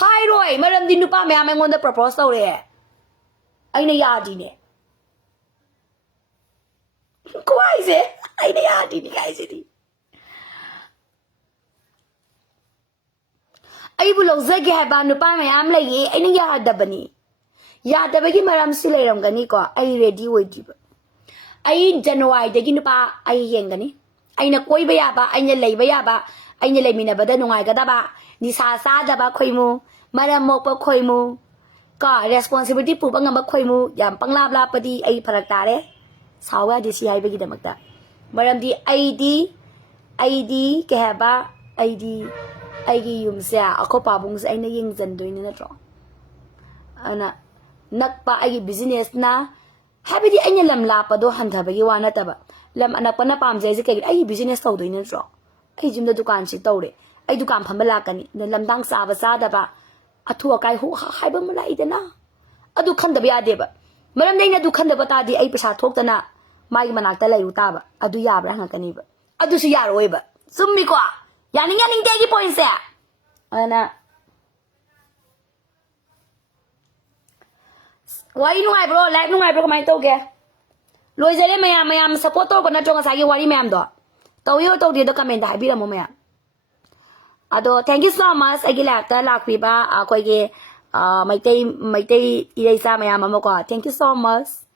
hai roi maram di nu pa mayam ai ngon da propose taw re ai na ya di ne Kuwaise, ay na yati ni guys iti. Ay bulog zagi haba no pa may am lagi ay na yada ba ni? Yada ba gi maram sila ram gani ko ay ready wait di ba? Ay January dagi no pa ay yen gani. Ay na koy ba ya ba ay na lay ba ya ba ay na lay mina ba da nungay ka da ba ni sa da ba koy mo maram mo pa koy mo ka responsibility pu ba nga ba koy mo yam panglab la pa di ay paragtare. Sawa di siya ibig damagta. Maram di ID kaya ba ID yung siya ako pabong sa ay naging zandoy na tro. Ana nakpa ay business na habi di ay niya lamla pa do handa bagi wana taba. Lam anak pa na pamjay si kaya ay business taw doy na tro. Ay jim na dukan si tawre. Ay dukan pamalakan ni na lamdang sa ba. Atua kay hu hay ba mala ida na. Adu kan da biya ba. Maram day na dukan da bata di ay pisa thok ta na mai manakta lai ru ta ba adu ya bra ngakani ba adu su ya roi ba summi kwa yaning de gi point se ana wai nu ai bro live nu ai bro kamai to ke loi jare mayam support to ko na to sa gi wari mayam do to yo to de comment da bi ra mo mayam ado thank you so much agila ta lak pi ba a koi ge mai tai Leisa mayam mo ko thank you so much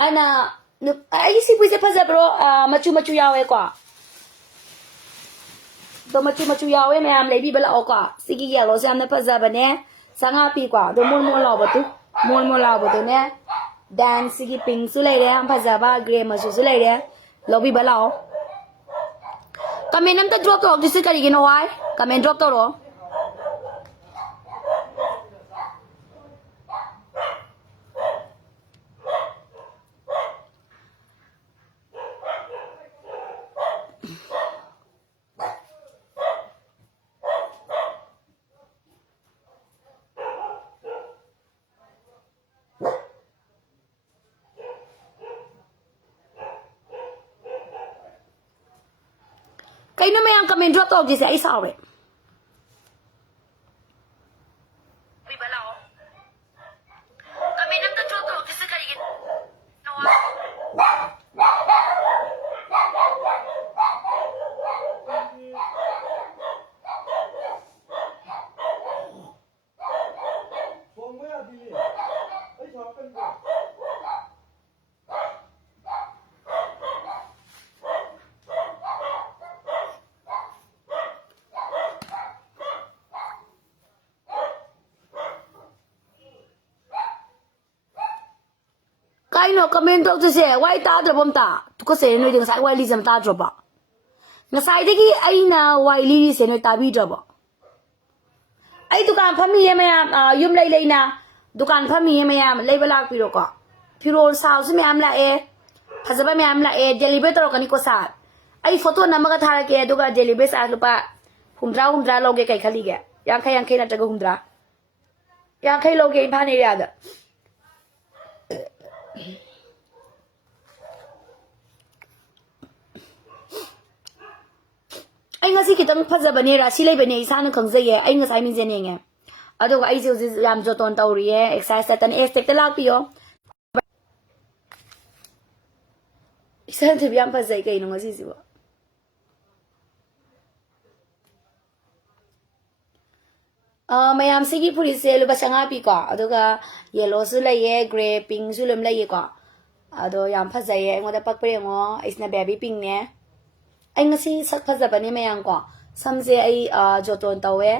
ana ay si puise paza bro machu yawe kwa to machu yawe me am lebi bala o kwa sigi ya lo sam ne paza bane sanga pi kwa do mon la ba tu ne dan sigi ping su lai de am paza ba gray ma su lai de lobi bala o comment nam ta drop to disi kari gi no wai comment drop to ro Kay na may ang comment drop to disi ay sa know comment to say why ta drop ta to ko say no ding sai why lism ta drop ba nga sai de ki ai na why li se no ta bi drop ba ai dukan phami ye mayam yum lai na dukan phami ye mayam lai balak pi ro ko phiro saw se mayam la e phajaba mayam la e deliver to kani ko sa ai photo namaga thara ke duga deliver sa lupa humdra loge kai khali ge yang khai na taga humdra yang khai loge ba ne ya da ai ngasi kitang phajaba ne ra si lai bane isa na khangzai ye ai ngasai min je ne nge aduga ai je yam jo ton tauri ye exercise tan estek ta lak piyo isa te biam phajai kai no ngasi si bo mayam sigi puri se lupa changa pi ko aduga yellow su lai ye gray pink su lum lai ye ko ado yam phajai ye ngoda pak pre ngo isna baby pink ne ai ngasi sak phajaba ne mayam ko samje ai joton tawe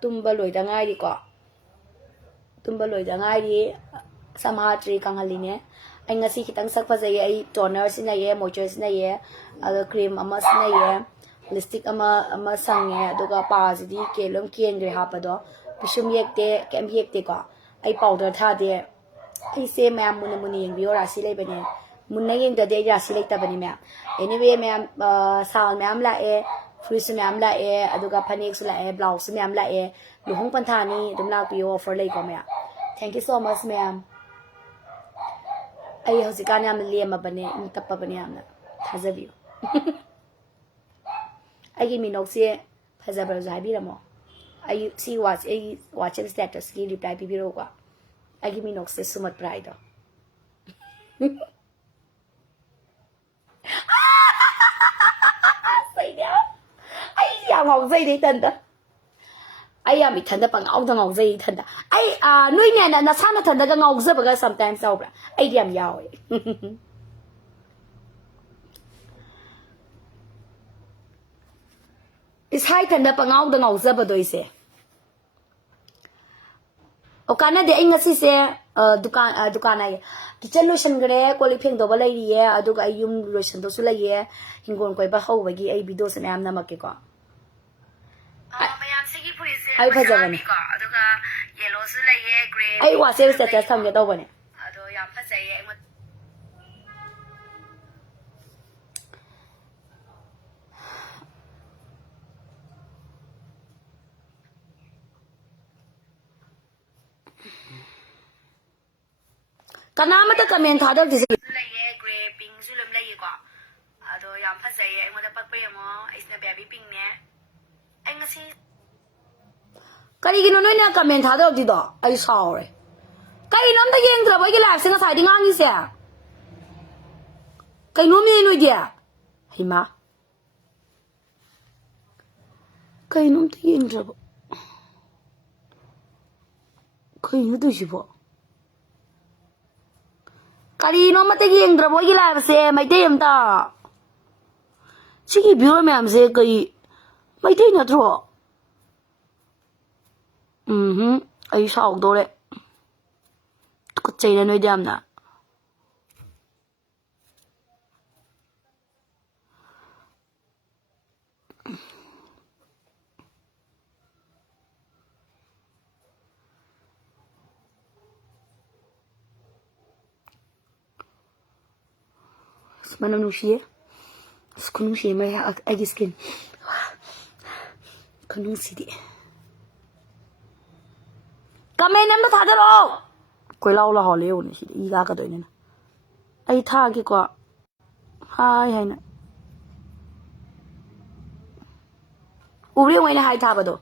tumba loi da ngai ri ko tumba loi da ngai ri samatri kangali ne ai ngasi kitang sak phajai ai toner sina ye moisturizer sina ye ado cream ama sina ye lipstick ama sange aduga pa jidi kelom kengre hapado pisum yekte kem yekte ko ai powder tha de ai se mayam muni yeng biyo rasi lai bane munna yeng da de rasi lai ta bani mayam anyway mayam sal mayam la e fruits mayam la e aduga phanek su la e blouse mayam la e luhong pantha ni dum la biyo offer lai ko mayam thank you so much mayam ai hosikan yam lema bane tappa bane yam thajabiyo I minok se phajabra jabi ramo I see watch a watch status ki reply pi biro ko I minok se sumat pride sai dia ai ya ngau zai dei tan da ai ya mi tan da pang au da ngau zai tan da ai noi ne na sa na tan da ngau zai ba sometimes au bra ai diam yao is hai thanda pangau da ngau zaba doi se o kana de inga si se dukan ai kitchen lotion gre koli pheng do ba lai ri ye aduga ai yum lotion do su lai ye hingon koi ba hau ba gi ai video se nam namak ke ko mayam sigi puri se ai phajaba ni ko aduga yellow su lai ye gray ai wa se status tham ge do ba ne ado yam phajai ye kanama ta comment tha dok dise lai ye gray pink su lum lai ye ko ado yam phajai ye ngoda pak pre mo isna baby pink ne ai ngasi kari gi no noi na comment tha dok di do ai saure kai nom ta yeng tra ba gi live singa sai di ngang ni se kai nom ni noi dia hima kai nom ta yeng tra ba kai nu du ji bo kari no mate yeng dra boy live se mai te am ta chi viewer ma'am se kai mai te na dro ai sao do le ko chei na noi dam na Mana nusie skunu shi mai agi skin kanu sidi comment nam tha da ro koi lau la ho le on shi I ga ka doi ne ai tha gi ko hai hai na uri wai na hai tha ba do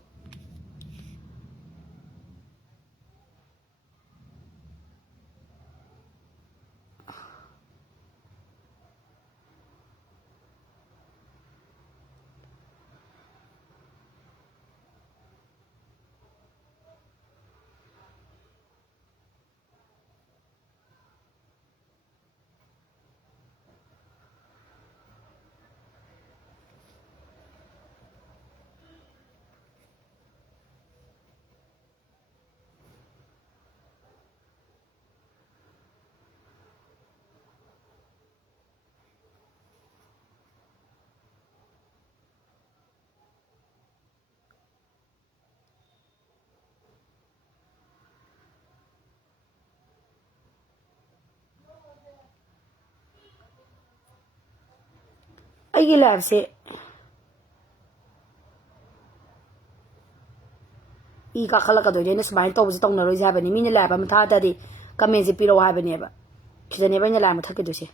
ꯑꯩꯒꯤ ꯂꯥꯏꯐꯁꯦ E ꯀꯥꯈꯠꯂꯛꯀꯗꯣꯏꯅꯦ ꯑꯩꯅ ꯁꯨꯃꯥꯏꯅ ꯇꯧꯕꯁꯦ ꯇꯧꯅꯔꯣꯏꯁꯦ ꯍꯥꯏꯕꯅꯤ ꯃꯤꯅ life ꯑꯃ ꯊꯥꯗꯗꯤ ꯀꯃꯦꯟꯁꯦ ꯄꯤꯔꯛꯑꯣ ꯍꯥꯏꯕꯅꯦꯕ ꯁꯤꯗꯅꯦꯕ ꯑꯩꯅ ꯂꯥꯏꯐ ꯑꯃ ꯊꯛꯈꯤꯗꯣꯏꯁꯦ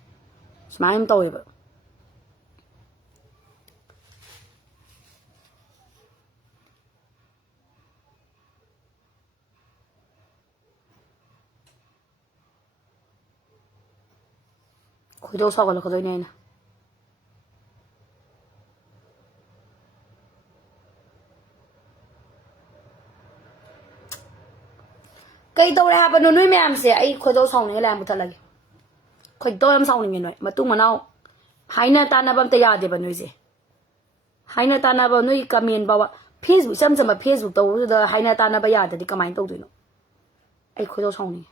ꯁꯨꯃꯥꯏꯅ ꯇꯧꯋꯦꯕ ꯈꯣꯏꯗꯧ ꯁꯥꯎꯒꯠꯂꯛꯀꯗꯣꯏꯅꯦ ꯑꯩꯅ ꯀꯩ ꯇꯧꯔꯦ ꯍꯥꯏꯕꯅꯣ ꯅꯣꯏ ꯃꯌꯥꯝꯁꯦ ꯑꯩ ꯈꯣꯏꯗꯧ ꯁꯥꯎꯅꯤꯡꯉꯦ ꯂꯥꯏꯝ ꯄꯨꯊꯠꯂꯒꯦ ꯈꯣꯏꯗꯧ ꯌꯥꯝ ꯁꯥꯎꯅꯤꯡꯉꯦ ꯅꯣꯏ ꯃꯇꯨꯡ ꯃꯅꯥꯎ ꯍꯥꯏꯅ ꯇꯥꯟꯅꯕ ꯑꯝꯇ ꯌꯥꯗꯦꯕ ꯅꯣꯏꯁꯦ ꯍꯥꯏꯅ ꯇꯥꯟꯅꯕ ꯅꯣꯏ ꯀꯃꯦꯟ ꯐꯥꯎꯕ ꯐꯦꯁꯕꯨꯛ ꯏꯆꯝ ꯆꯝꯕ ꯐꯦꯁꯕꯨꯛ ꯇꯧꯕꯗꯨꯗ ꯍꯥꯏꯅ ꯇꯥꯟꯅꯕ ꯌꯥꯗ꯭ꯔꯗꯤ ꯀꯃꯥꯏꯅ ꯇꯧꯗꯣꯏꯅꯣ ꯑꯩ ꯈꯣꯏꯗꯧ ꯁꯥꯎꯅꯤꯡꯉꯦ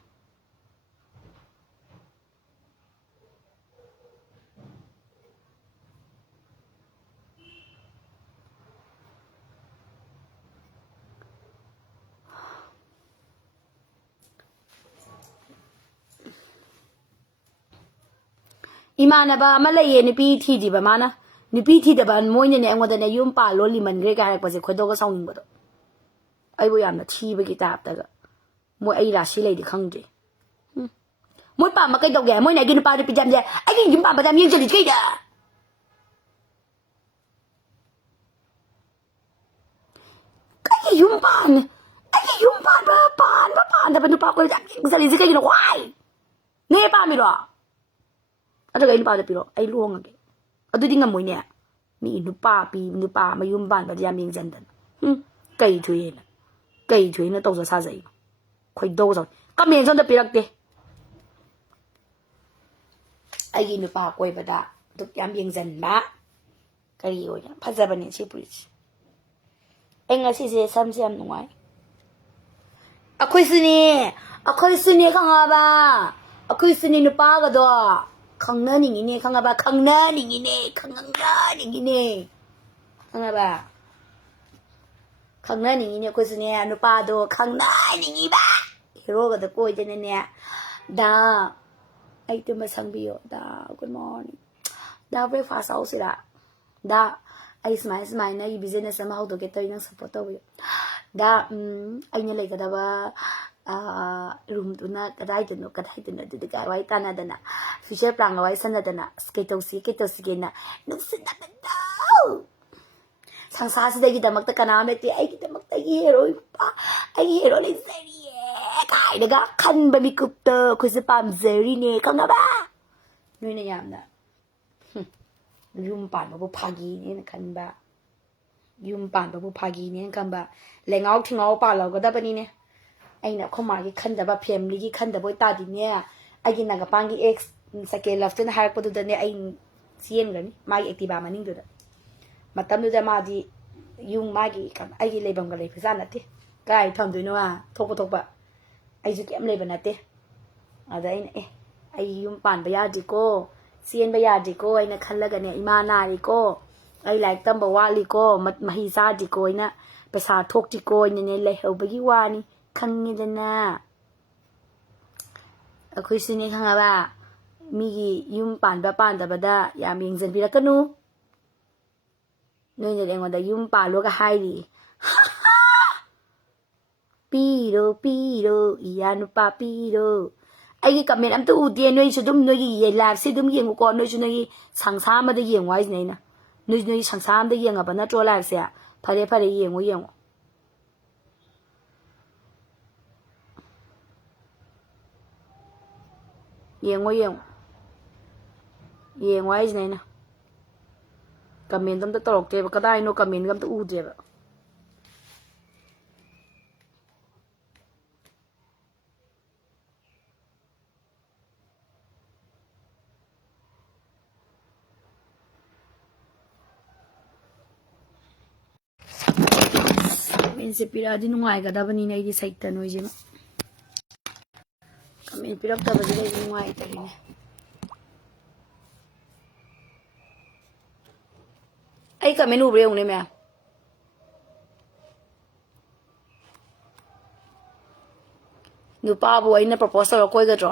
이만해봐 ꯑꯃ ꯂꯩꯌꯦ ꯅꯨꯄꯤ ꯊꯤꯗꯤꯕ ꯃꯥꯅ ꯅꯨꯄꯤ ꯊꯤꯗꯕ ꯃꯣꯏꯅꯅꯦ ꯑꯩꯉꯣꯟꯗꯅꯦ ꯌꯨꯝ ꯄꯥꯜꯂꯣ ꯂꯤꯃꯟꯈ꯭ꯔꯦ ꯀꯥꯏ ꯍꯥꯏꯔꯛꯄꯁꯦ ꯈꯣꯏꯗꯧꯒ ꯁꯥꯎꯅꯤꯡꯕꯗꯣ ꯑꯩꯕꯨ ꯌꯥꯝꯅ ꯊꯤꯕꯒꯤ ꯇꯥꯏꯞꯇꯒ ꯃꯣꯏ ꯑꯩ ꯔꯥꯁꯤ ꯂꯩꯗꯤ ꯈꯪꯗ꯭ꯔꯤ ꯃꯣꯏ ꯄꯥꯝꯕ ꯀꯩꯗꯧꯒꯦ ꯃꯣꯏꯅ ꯑꯩꯒꯤ ꯅꯨꯄꯥ ꯅꯨꯄꯤ ꯌꯥꯝꯁꯦ ꯑꯩꯒꯤ ꯌꯨꯝ ꯄꯥꯝꯕꯗ ꯌꯥꯝ ꯌꯦꯡꯁꯤꯜꯂꯤ ꯀꯩꯗ ꯑꯩꯒꯤ ꯌꯨꯝ ꯄꯥꯟꯗꯕ ꯅꯨꯄꯥ ꯀꯣꯏ ꯌꯥꯝ ꯌꯦꯡꯁꯤꯜꯂꯤꯁꯦ ꯀꯩꯒꯤꯅꯣ ꯋꯥꯏ ꯅꯣꯏ ꯄꯥꯝꯃꯤꯔꯣ ꯑꯗꯨꯒ ꯑꯩ ꯅꯨꯄꯥꯗꯣ ꯄꯤꯔꯣ ꯑꯩ ꯂꯨꯍꯣꯡꯉꯒꯦ ꯑꯗꯨꯗꯤ ꯉꯝꯃꯣꯏꯅꯦ ꯃꯤ ꯅꯨꯄꯥ ꯃꯌꯨꯝ ꯄꯥꯟꯕꯗ ꯌꯥꯝ ꯌꯦꯡꯁꯤꯟꯗꯅ ꯀꯩ ꯊꯣꯏꯅ ꯇꯧꯖ ꯁꯥꯖꯩꯅꯣ ꯈꯣꯏꯗꯧ ꯁꯥꯎ ꯀꯃꯦꯟꯁꯨ ꯑꯝꯇ ꯄꯤꯔꯛꯇꯦ ꯑꯩꯒꯤ ꯅꯨꯄꯥ ꯀꯣꯏꯕꯗ ꯑꯗꯨꯛ ꯌꯥꯝ ꯌꯦꯡꯁꯤꯟꯕ ꯀꯔꯤ ꯑꯣꯏꯅ ꯐꯖꯕꯅꯦ ꯁꯤ ꯄꯨꯔꯤꯁꯦ ꯑꯩ ꯉꯁꯤꯁꯦ ꯁꯝꯁꯦ ꯌꯥꯝ ꯅꯨꯡꯉꯥꯏ ꯑꯩꯈꯣꯏꯁꯨꯅꯦ ꯈꯪꯉꯕ ꯑꯩꯈꯣꯏꯁꯨꯅꯦ ꯅꯨꯄꯥꯒꯗꯣ ꯈꯪꯅꯅꯤꯡꯉꯤꯅꯦ ꯈꯪꯉꯕ ꯈꯪꯉꯕ ꯈꯪꯅꯅꯤꯡꯉꯤꯅꯦ ꯑꯩꯈꯣꯏꯁꯨꯅꯦ ꯅꯨꯄꯥꯗꯣ ꯈꯪꯅꯅꯤꯡꯉꯤꯕ ꯍꯦꯔꯣꯒꯗ ꯀꯣꯏꯗꯅꯅꯦ ꯗꯥ ꯑꯩ ꯇꯨꯝꯕ ꯁꯪꯕꯤꯌꯣ ꯗꯥ ꯒꯨꯗ ꯃꯣꯔꯅꯤꯡ ꯗꯥ ꯕ꯭ꯔꯦꯛꯐꯥꯁ ꯆꯥꯎꯁꯤꯔꯥ ꯗꯥ ꯑꯩ ꯁꯨꯃꯥꯏꯅ ꯑꯩꯒꯤ ꯕꯤꯖꯤꯅꯦꯁ ꯑꯃ ꯍꯧꯗꯣꯛꯀꯦ ꯇꯧꯔꯤ ꯅꯪ ꯁꯞꯄꯣꯔꯠ ꯇꯧꯕꯤꯌꯨ ꯗꯥ ꯑꯩꯅ ꯂꯩꯒꯗꯕ ꯔꯨꯝꯗꯨꯅ ꯀꯗꯥꯏꯗꯅꯣ ꯑꯗꯨꯗꯤ ꯀꯥꯏ ꯋꯥꯔꯤ ꯇꯥꯟꯅꯗꯅ ꯐ꯭ꯌꯨꯆꯔ ꯄ꯭ꯂꯥꯟꯒ ꯋꯥꯔꯤ ꯁꯥꯟꯅꯗꯅ ꯀꯩꯇꯧꯁꯤꯒꯦꯅ ꯅꯨꯡꯁꯤꯅꯕꯗꯣ ꯁꯪꯁꯥꯔꯁꯤꯗꯒꯤꯗꯃꯛꯇ ꯀꯅꯥꯝ ꯂꯩꯇꯦ ꯑꯩꯒꯤꯗꯃꯛꯇ ꯑꯩꯒꯤ ꯍꯦꯔꯣ ꯂꯩꯖꯔꯤꯌꯦ ꯀꯥꯏꯅꯒ ꯈꯟꯕ ꯃꯤꯀꯨꯞꯇ ꯑꯩꯈꯣꯏꯁꯦ ꯄꯥꯝꯖꯔꯤꯅꯦ ꯈꯪꯉꯕ ꯅꯣꯏꯅ ꯌꯥꯝꯅ ꯌꯨꯝ ꯄꯥꯟꯕꯕꯨ ꯐꯥꯒꯤꯅꯦꯅ ꯈꯟꯕ ꯌꯨꯝ ꯄꯥꯟꯕꯕꯨ ꯐꯥꯒꯤꯅꯦꯅ ꯈꯟꯕ ꯂꯩꯉꯥꯎ ꯊꯤꯉꯥꯎ ꯄꯥꯜꯍꯧꯒꯗꯕꯅꯤꯅꯦ ꯑꯩꯅ ꯑꯩꯈꯣꯏ ꯃꯥꯒꯤ ꯈꯟꯗꯕ ꯐꯦꯃꯤꯂꯤꯒꯤ ꯈꯟꯗꯕ ꯑꯣꯏꯇꯥꯗꯤꯅꯦ ꯑꯩꯒꯤ ꯅꯒꯄꯥꯟꯒꯤ ꯑꯦꯛꯁ ꯁꯦꯀꯦꯟ ꯂꯞꯇꯨꯅ ꯍꯥꯏꯔꯛꯄꯗꯨꯗꯅꯦ ꯑꯩ ꯆꯦꯟꯒꯅꯤ ꯃꯥꯒꯤ ꯑꯦꯛꯇꯤꯚꯥ ꯃꯅꯤꯡꯗꯨꯗ ꯃꯇꯝꯗꯨꯗ ꯃꯥꯗꯤ ꯃꯥꯒꯤ ꯑꯩꯒꯤ ꯂꯩꯐꯝꯒ ꯂꯩꯕꯖꯥꯠ ꯅꯠꯇꯦ ꯀꯥꯏ ꯊꯝꯗꯣꯏꯅꯣ ꯊꯣꯛꯄ ꯑꯩꯁꯨ ꯀꯩꯝ ꯂꯩꯕ ꯅꯠꯇꯦ ꯑꯗ ꯑꯩꯅ ꯑꯩ ꯌꯨꯝ ꯄꯥꯟꯕ ꯌꯥꯗ꯭ꯔꯤꯀꯣ ꯆꯦꯟꯕ ꯌꯥꯗ꯭ꯔꯤꯀꯣ ꯑꯩꯅ ꯈꯜꯂꯒꯅꯦ ꯏꯃꯥ ꯅꯥꯔꯤꯀꯣ ꯑꯩ ꯂꯥꯏꯔꯤꯛ ꯇꯝꯕ ꯋꯥꯠꯂꯤꯀꯣ ꯃꯍꯩ ꯆꯥꯗ꯭ꯔꯤꯀꯣ ꯑꯩꯅ ꯄꯩꯁా ꯊꯣꯛꯇ꯭ꯔꯤꯀꯣ ꯑꯩꯅꯅꯦ ꯂꯩꯍꯧꯕꯒꯤ ꯋꯥꯅꯤ ꯈꯪꯉꯦꯗꯅ ꯑꯩꯈꯣꯏꯁꯨꯅꯦ ꯈꯪꯉꯕ ꯃꯤꯒꯤ ꯌꯨꯝ ꯄꯥꯟꯕ ꯄꯥꯟꯗꯕꯗ ꯌꯥꯝ ꯌꯦꯡꯁꯤꯟꯕꯤꯔꯛꯀꯅꯨ ꯅꯣꯏꯅꯗꯤ ꯑꯩꯉꯣꯟꯗ ꯌꯨꯝ ꯄꯥꯜꯂꯣꯒ ꯍꯥꯏꯔꯤ ꯄꯤꯔꯣ ꯏꯌꯥ ꯅꯨꯄꯥ ꯄꯤꯔꯣ ꯑꯩꯒꯤ ꯀꯃꯦꯟ ꯑꯝꯇ ꯎꯗꯦ ꯅꯣꯏꯁꯨ ꯑꯗꯨꯝ ꯅꯣꯏꯒꯤ ꯂꯥꯏꯐꯁꯦ ꯑꯗꯨꯝ ꯌꯦꯡꯉꯨꯀꯣ ꯅꯣꯏꯁꯨ ꯅꯣꯏꯒꯤ ꯁꯪꯁꯥꯔ ꯑꯃꯗ ꯌꯦꯡꯉꯨ ꯍꯥꯏꯁꯤꯅꯦ ꯑꯩꯅ ꯅꯣꯏꯒꯤ ꯁꯪꯁꯥꯔ ꯑꯃꯗ ꯌꯦꯡꯉꯕ ꯅꯠꯇ꯭ꯔꯣ ꯂꯥꯏꯐꯁꯦ ꯐꯔꯦ ꯌꯦꯡꯉꯨ ꯌꯦꯡꯉꯨ ꯍꯥꯏꯁꯤꯅꯦ ꯑꯩꯅ ꯀꯃꯦꯟꯗꯣ ꯑꯝꯇ ꯇꯧꯔꯛꯇꯦꯕ ꯀꯗꯥꯏꯅꯣ ꯀꯃꯦꯟꯒ ꯑꯝꯇ ꯎꯗꯦꯕ ꯀꯃꯦꯟꯁꯦ ꯄꯤꯔꯛꯑꯗꯤ ꯅꯨꯡꯉꯥꯏꯒꯗꯕꯅꯤꯅꯦ ꯑꯩꯗꯤ ꯁꯩꯇ ꯅꯣꯏꯁꯤꯃ ꯀꯃꯦꯟ ꯄꯤꯔꯛꯇꯕꯁꯤꯗ ꯑꯩꯗꯤ ꯅꯨꯡꯉꯥꯏꯇꯔꯤꯅꯦ ꯑꯩ ꯀꯃꯦꯟ ꯎꯕ꯭ꯔꯥ ꯌꯦꯡꯉꯨꯅꯦ ꯃꯌꯥꯝ ꯅꯨꯄꯥꯕꯨ ꯑꯩꯅ ꯄ꯭ꯔꯄꯣꯁ ꯇꯧꯔ ꯀꯣꯏꯒꯗ꯭ꯔꯣ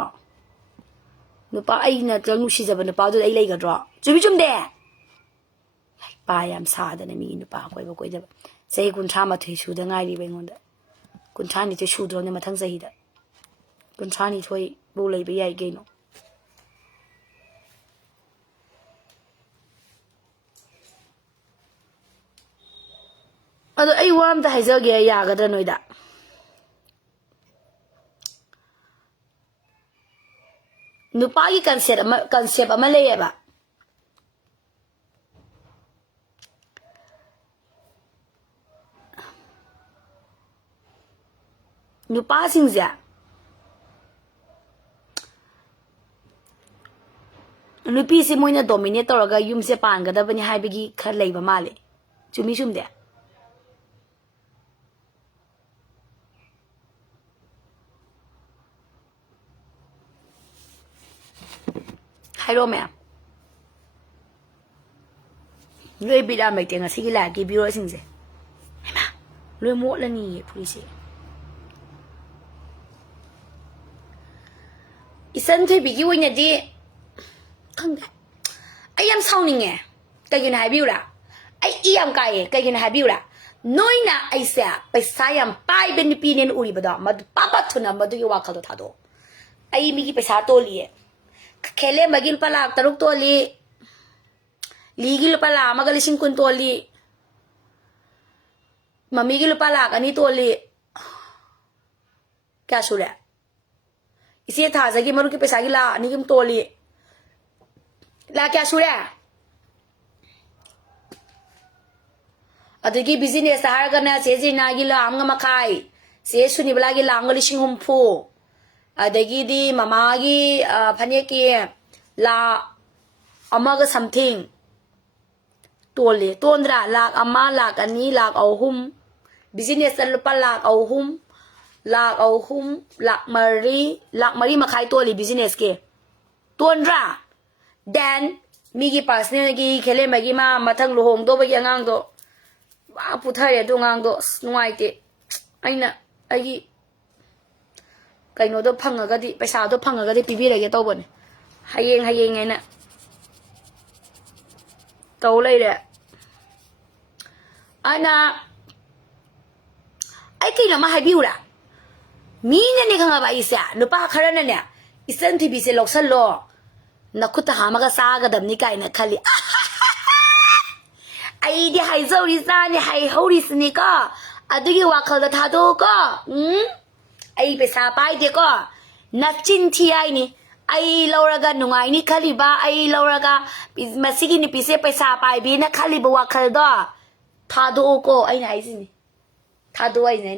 ꯅꯨꯄꯥ ꯑꯩꯅ ꯅꯨꯡꯁꯤꯖꯕ ꯅꯨꯄꯥꯗꯨꯗ ꯑꯩ ꯂꯩꯒꯗ꯭ꯔꯣ ꯆꯨꯝꯗꯦ Payam sada na mi nupa ko iba ko ida say kuntra mathui suda ngai ri bengonda kuntra ni te sudro ne mathang sahi da kuntra ni thoi bo lei be yai ge no ado ai wam da haiza ge ya ga da noida nupa gi concept ama le ya ba nupa sing ja nupi si moina dominate toraga yum se pan ga da bani hai bigi khar lei ba male chumi chum de hairo me loi bi da mai te nga sigi la ki biro sing se ma loi mo la ni police isan thoi bigi wina di khang da ai am sauning e kai gin hai biu la ai i am kai kai gin hai biu la noina ai sa paisa yam pai ben pi nen uri bada mad papa thuna madu yo wakal tha do ai mi gi paisa to li khele magil pala taruk to li ligil pala magal sing kun to li mami gil pala ani to li kya sura isi tha jagi maru ki paisa gi la ani kim to li la kya sura adagi business har ga na se na gi la am ma khai se suni bla gi la ngali sing hum phu adagi di mama gi phane ki la amaga something tole tondra lak ama lak ani lak ahum business al pa lak ahum lak mari makhai tole business ke tondra then migi personal gi khele magi ma mathang lohong do ba yang do ba puthare do ngang do nuai te aina agi kaino do phangaga di paisa do phangaga di pibirage tawbone hayeng aina taw lei de ana ai kai la ma habiu la mi ne ne khanga ba isa no pa khara na ne isan thi bi se loksal lo nakhuta ha ma ga sa ga dam ni kai na khali ai di hai zo ri sa ni hai ho ri sni ka adu gi wa khal da tha do ko ai paisa pai de ko na chin thi ai ni ai lauraga nungai ni khali ba ai lauraga masigi ni pise paisa pai bi na khali ba wa khal do tha do ko ai na ai sini tha do ai na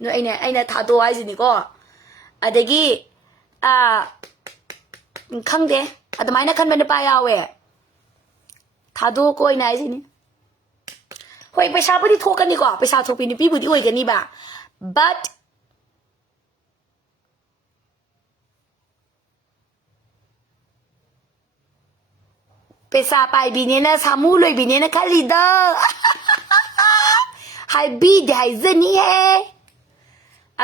no ai na tha do ai sini ko adagi khang de adamai na khan ben pa yawe tha do ko ai na ai sini hoi paisa bu di thok kan ni ko paisa thok pi ni pi bu di oi kan ni ba but paisa pai bi ne na samu loi bi ne na khali da hai bi de hai zani he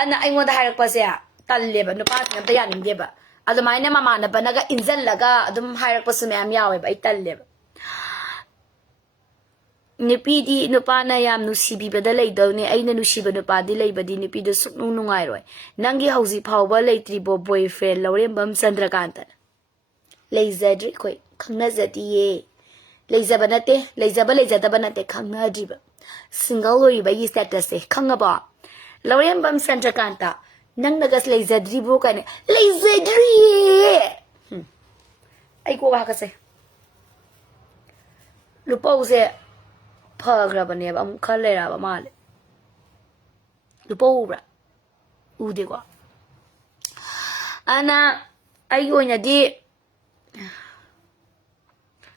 ana ai ngo da harak pa se talle ba no pa na ta ya nim de ba adamai na mama na ba na ga injal laga adum harak pa su me am yawe ba ai talle ba nipi di no pa na yam nu sibi ba da lai da ne ai na nu siba no pa di lai ba di nipi do suk nung nungai roi nangi hausi phau ba lai tri bo boyfriend lorem bam chandrakant Leisa dri koi khangna zati ye Leisa banate Leisa da banate khangna dri ba single loi ba yi status se khanga ba lawrem bam center kanta nang nagas Leisa dri bo kan Leisa dri ai ko ba ka se lu pau se phagra ba ne ba am khale ra ba ma le lu pau bra u de ko ana ai yo nya di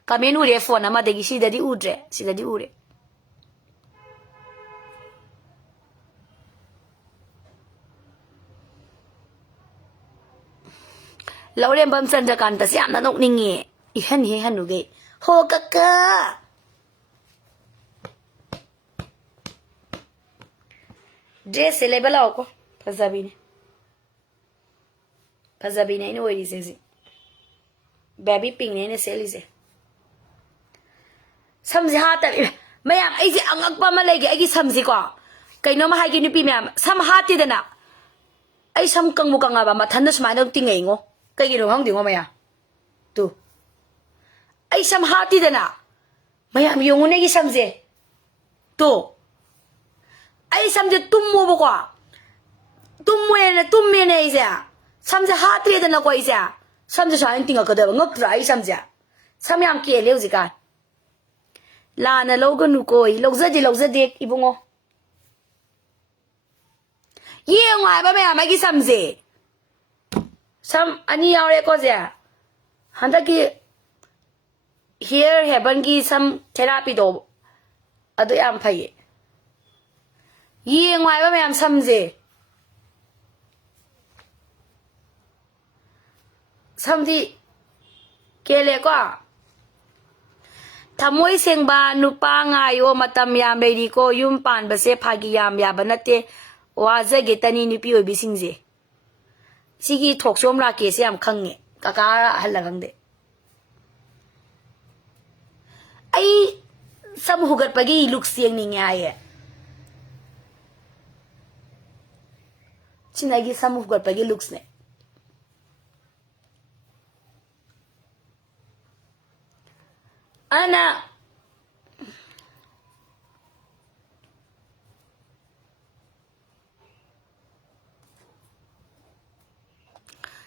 Kamenu re phone ama degi sida di ure Laurem bam sanda kanta siam na nok ningi ihan he hanu ge ho kaka dress le balao ko phazabine ino oi se baby pink ne se lise samsi hata mayam aisi angakpa ma legi aigi samsi ko kaino ma haigi nupi mayam sam hati dana ai sam kangmu kangaba mathanda smaina tingai ngo kaigi no hangdi ngo maya tu ai sam hati dana mayam yongune gi samje tu ai samje tummo bo ko tummene isa samje hati dana ko isa samje sa tinga kada ngak tra ai samje samyam ke leuzi ka Lana logan ko logzade ibungo yeng wa ba ma gi samje sam ani yaure ko ja handa ki here heaven gi sam therapy do adu yam phai yeng wa ba yam samje samdi kele ko Tamoi sengba nupa ngayo matam yam bedi ko yum pan base phagi yam ya banate waza getani nupi obi singje sigi thoksom ra ke se am khange kaka halagang de ai sam hugat pagi look siang ni nya ye chinagi sam hugat pagi looks ne Ana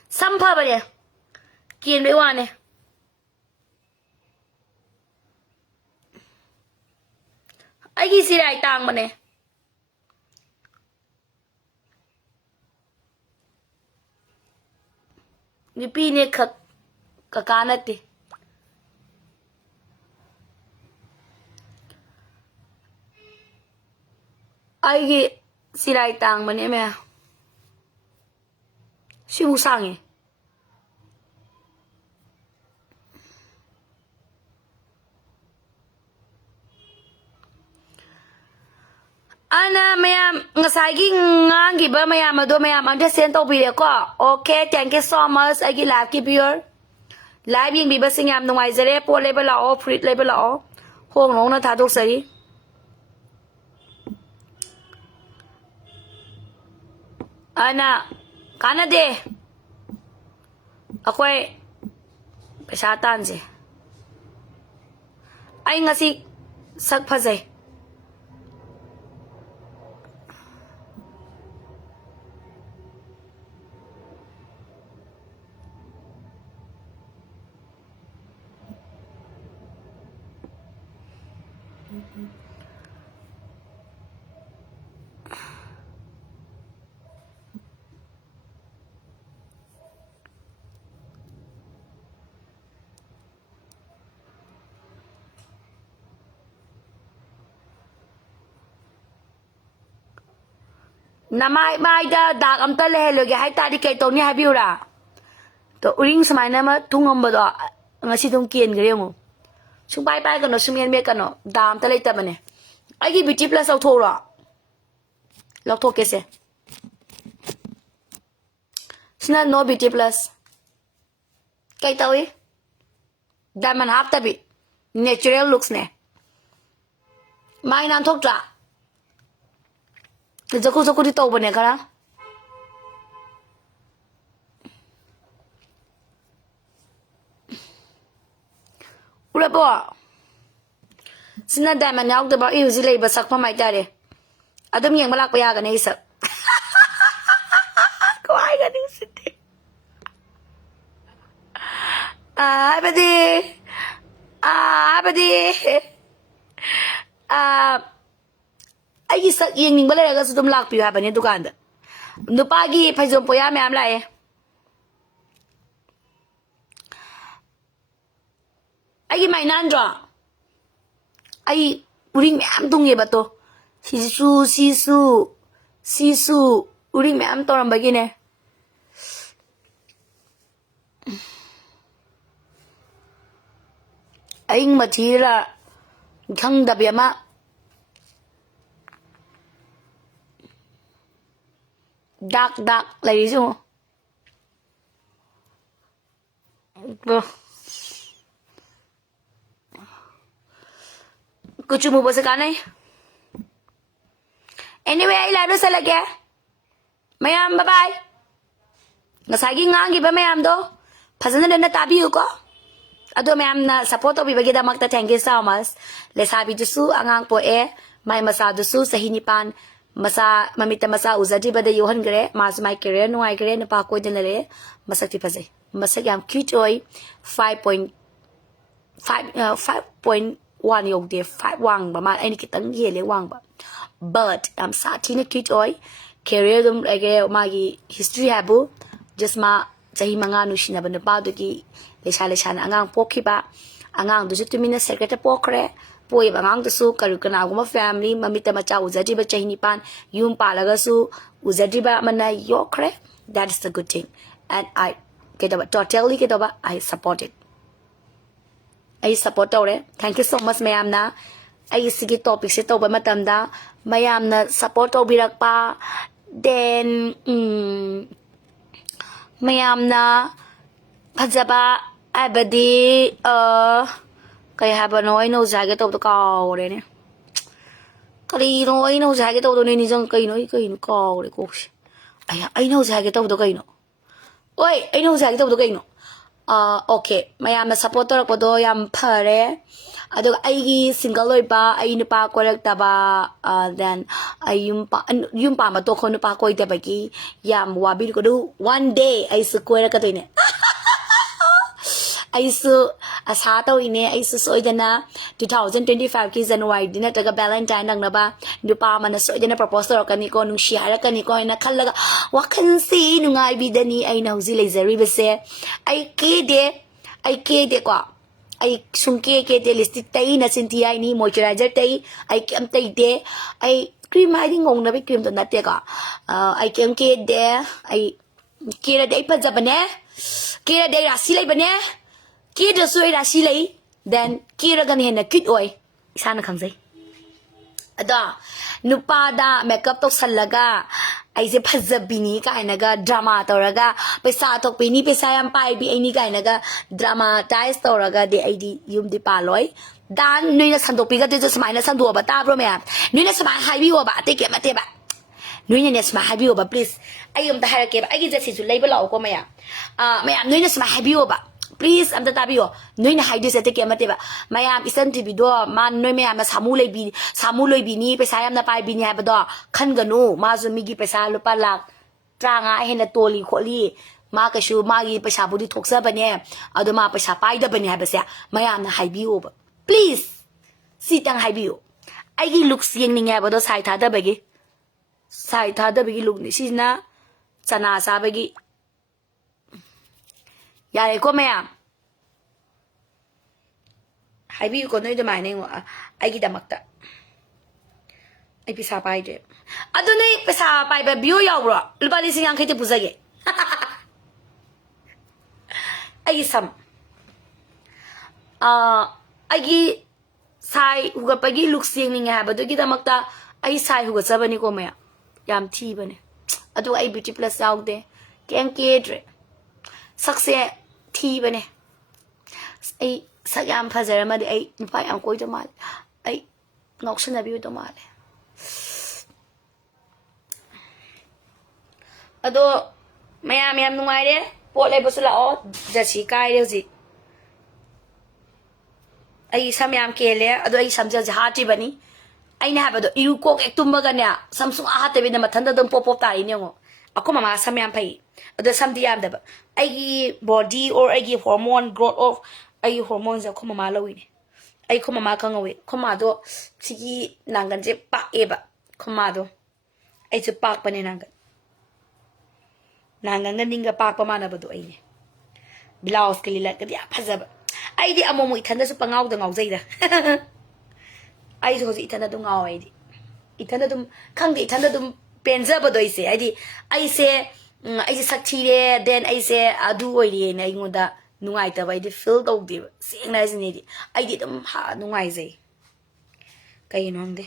Sampa bale Kien be wane Agi sirai tang bane Nipi ne kakanate Aigi sirai tang bane me Simu sange Ana mayam ngasagi ngangi ba mayam ado mayam understand to bi ko okay thank you so much agi live ki pure live ying bi ba singam nungai jare po level la o free level la o hong long na thadok sari Ana kanade akoy paisa tanse ai ngasi sak phajai Namai mai da dak am ta le lo ge hai ta di kai to ni ha biura to uring samai na ma tungam ba do ngasi tung kien gre mo sung bai bai ka no sumien me ka no dam ta le ta bane ai gi beauty plus au tho ro lok tho ke se sina no beauty plus kai ta wi diamond half ta bi natural looks ne mai nan thok tra Jaku di tau bane kara Ula po Sina diamond yaw diba iyo zilay basak pa may tari Adam yang malak pa yaga na isa Kuwai ka ning siti Abadi Abadi Ai sak yeng ning bala ga sudum lak piu ha bane dukan da nupagi phajom poya me am lae ai mai nan dra ai uring me am tung ye bato sisu uring me am toram bagi ne aing mathira khang da be ma Dark lấy chứ kuchu mo bose kanay. Anyway, I love you salagya. Mayam, bye-bye. Nasagi ngangi ba mayam do? Pasana na tabiyu ko. Ado mayam na support obi bagida magta thank you so much. Lesabi dusu angang po may masa dusu sa hinipan masa mamita masa uzadi bada yohan gre mas my career no I gre na pa ko din le masakti pase. Masak yam cute oy 5.1 yog de 5 wang ba ma ai ni kitang yele wang ba. But I'm sati na cute oy career dum ege magi history habu just ma sahi mga nushina ba na pa do ki Leisa Leisa na angang poki ba angang dusu tumina secretary pokre poy ba angang dusu karukana guma family mamita macha uzadi ba chahinipan yung palaga su uzadi ba mana yokre. That is the good thing and I get about totally get over I support it. I support it. Thank you so much mayam na ay sige topic si to ba matamda mayam na support obirak pa then mayam na Pajaba abadi kaya haba no I know zage to the call ne kali no I know zage to ni nijang kai no call le ko ay I know zage to kai no oi I know zage to kai no okay mayam na supporter ko do yam phare ado ai single oi ba ai ni pa correct ba then ai yum pa ma to ko ni pa ko ite ba ki yam wabi ko do one day ai su ko ra ka to ne Aisu asato ine aisu soidana 2025 ki January dina taga Valentine nang naba nupa mana soidana proposal kani ko nung share kani ko na khalaga wakan si nungai bidani ai na huzi lazari bese ai ke de ko ai sungke ke de listik tai na sintia ni moisturizer tai ai kam tai de ai cream ai ngong na bi cream to na te ka ai kem ke de ai ke de pa jabane ke de rasi lai bane Kira suai rasi lai, then kira gan hen na cute oi, sana kangzai. Ada, nupa da makeup to salaga, ay se pazabini ka naga drama to raga, pesa to pini pesa yang pai bi ini ka naga dramatize to raga de ay di yum di paloi. Dan nui na sando piga de semai na sando ba ta bro me, nui na semai hai bi ba te ke mate ba. Nui na semai hai bi ba please, ay yum ta hai ke ba, ay jasi su lai ba lau ko me ya nui na semai hai bi ba. Please, I'm the Tabiyu. Noi na hide sa teke mateba. Mayam isan TV do man noi mayam samulay bini pesayam na pai bini haba do kan ganu mazu migi pesa lupa lak tranga hen na toli kholi ma ka shu magi pesa budi thoksa bane ado ma pesa pai da bane haba sa mayam na haibiyo ba. Please, sitang haibiyo. Ai gi looks yeng ning haba do sai tha da bagi look ni si na chana sa bagi Yare ko mayam. Haibi ko no ito may nang ay kita makta. Ay pisa pa ide. Ado na pisa pa iba biyo yaw bro. Lubali siyang kiti pusage. Ay sam. Ay sai huga pagi look siyang nga ba do kita makta ay sai huga sabani ko maya. Yam ti bane. Ado ay beauty plus yaw de. Keng kedre. Sakse thi bane ai sayam phazara ma ai nupai ang koi to mal ai ngok sana bi to mal ado mayam nungai de pot le basula o jasi kai de ji ai samyam kele ado ai samja jahati bani ai na ha do iru kok ek tumba ga nya samsung a hate bi na mathanda dum pop pop tai ne ngo ako mama samyam phai ado samdi yam da ai body or ai hormone growth of ai hormones ko mama lawi ne ai ko mama kan awe ko ma do sigi nangan je pa eba ko ma do ai je pak pa ne nangan na ninga pak pa mana ba do ai ne blouse ke lila ka dia phazaba ai di amomo ithanda su pangaw da ngaw zai da ai jo ji ithanda du ngaw ai di ithanda dum khang di ithanda dum penza ba do ai se ai se sakthi re then ai se adu oi ri ne ai ngoda nungai ta bai di feel dog di sing na ni di ai di dum ha nungai zai kai nong de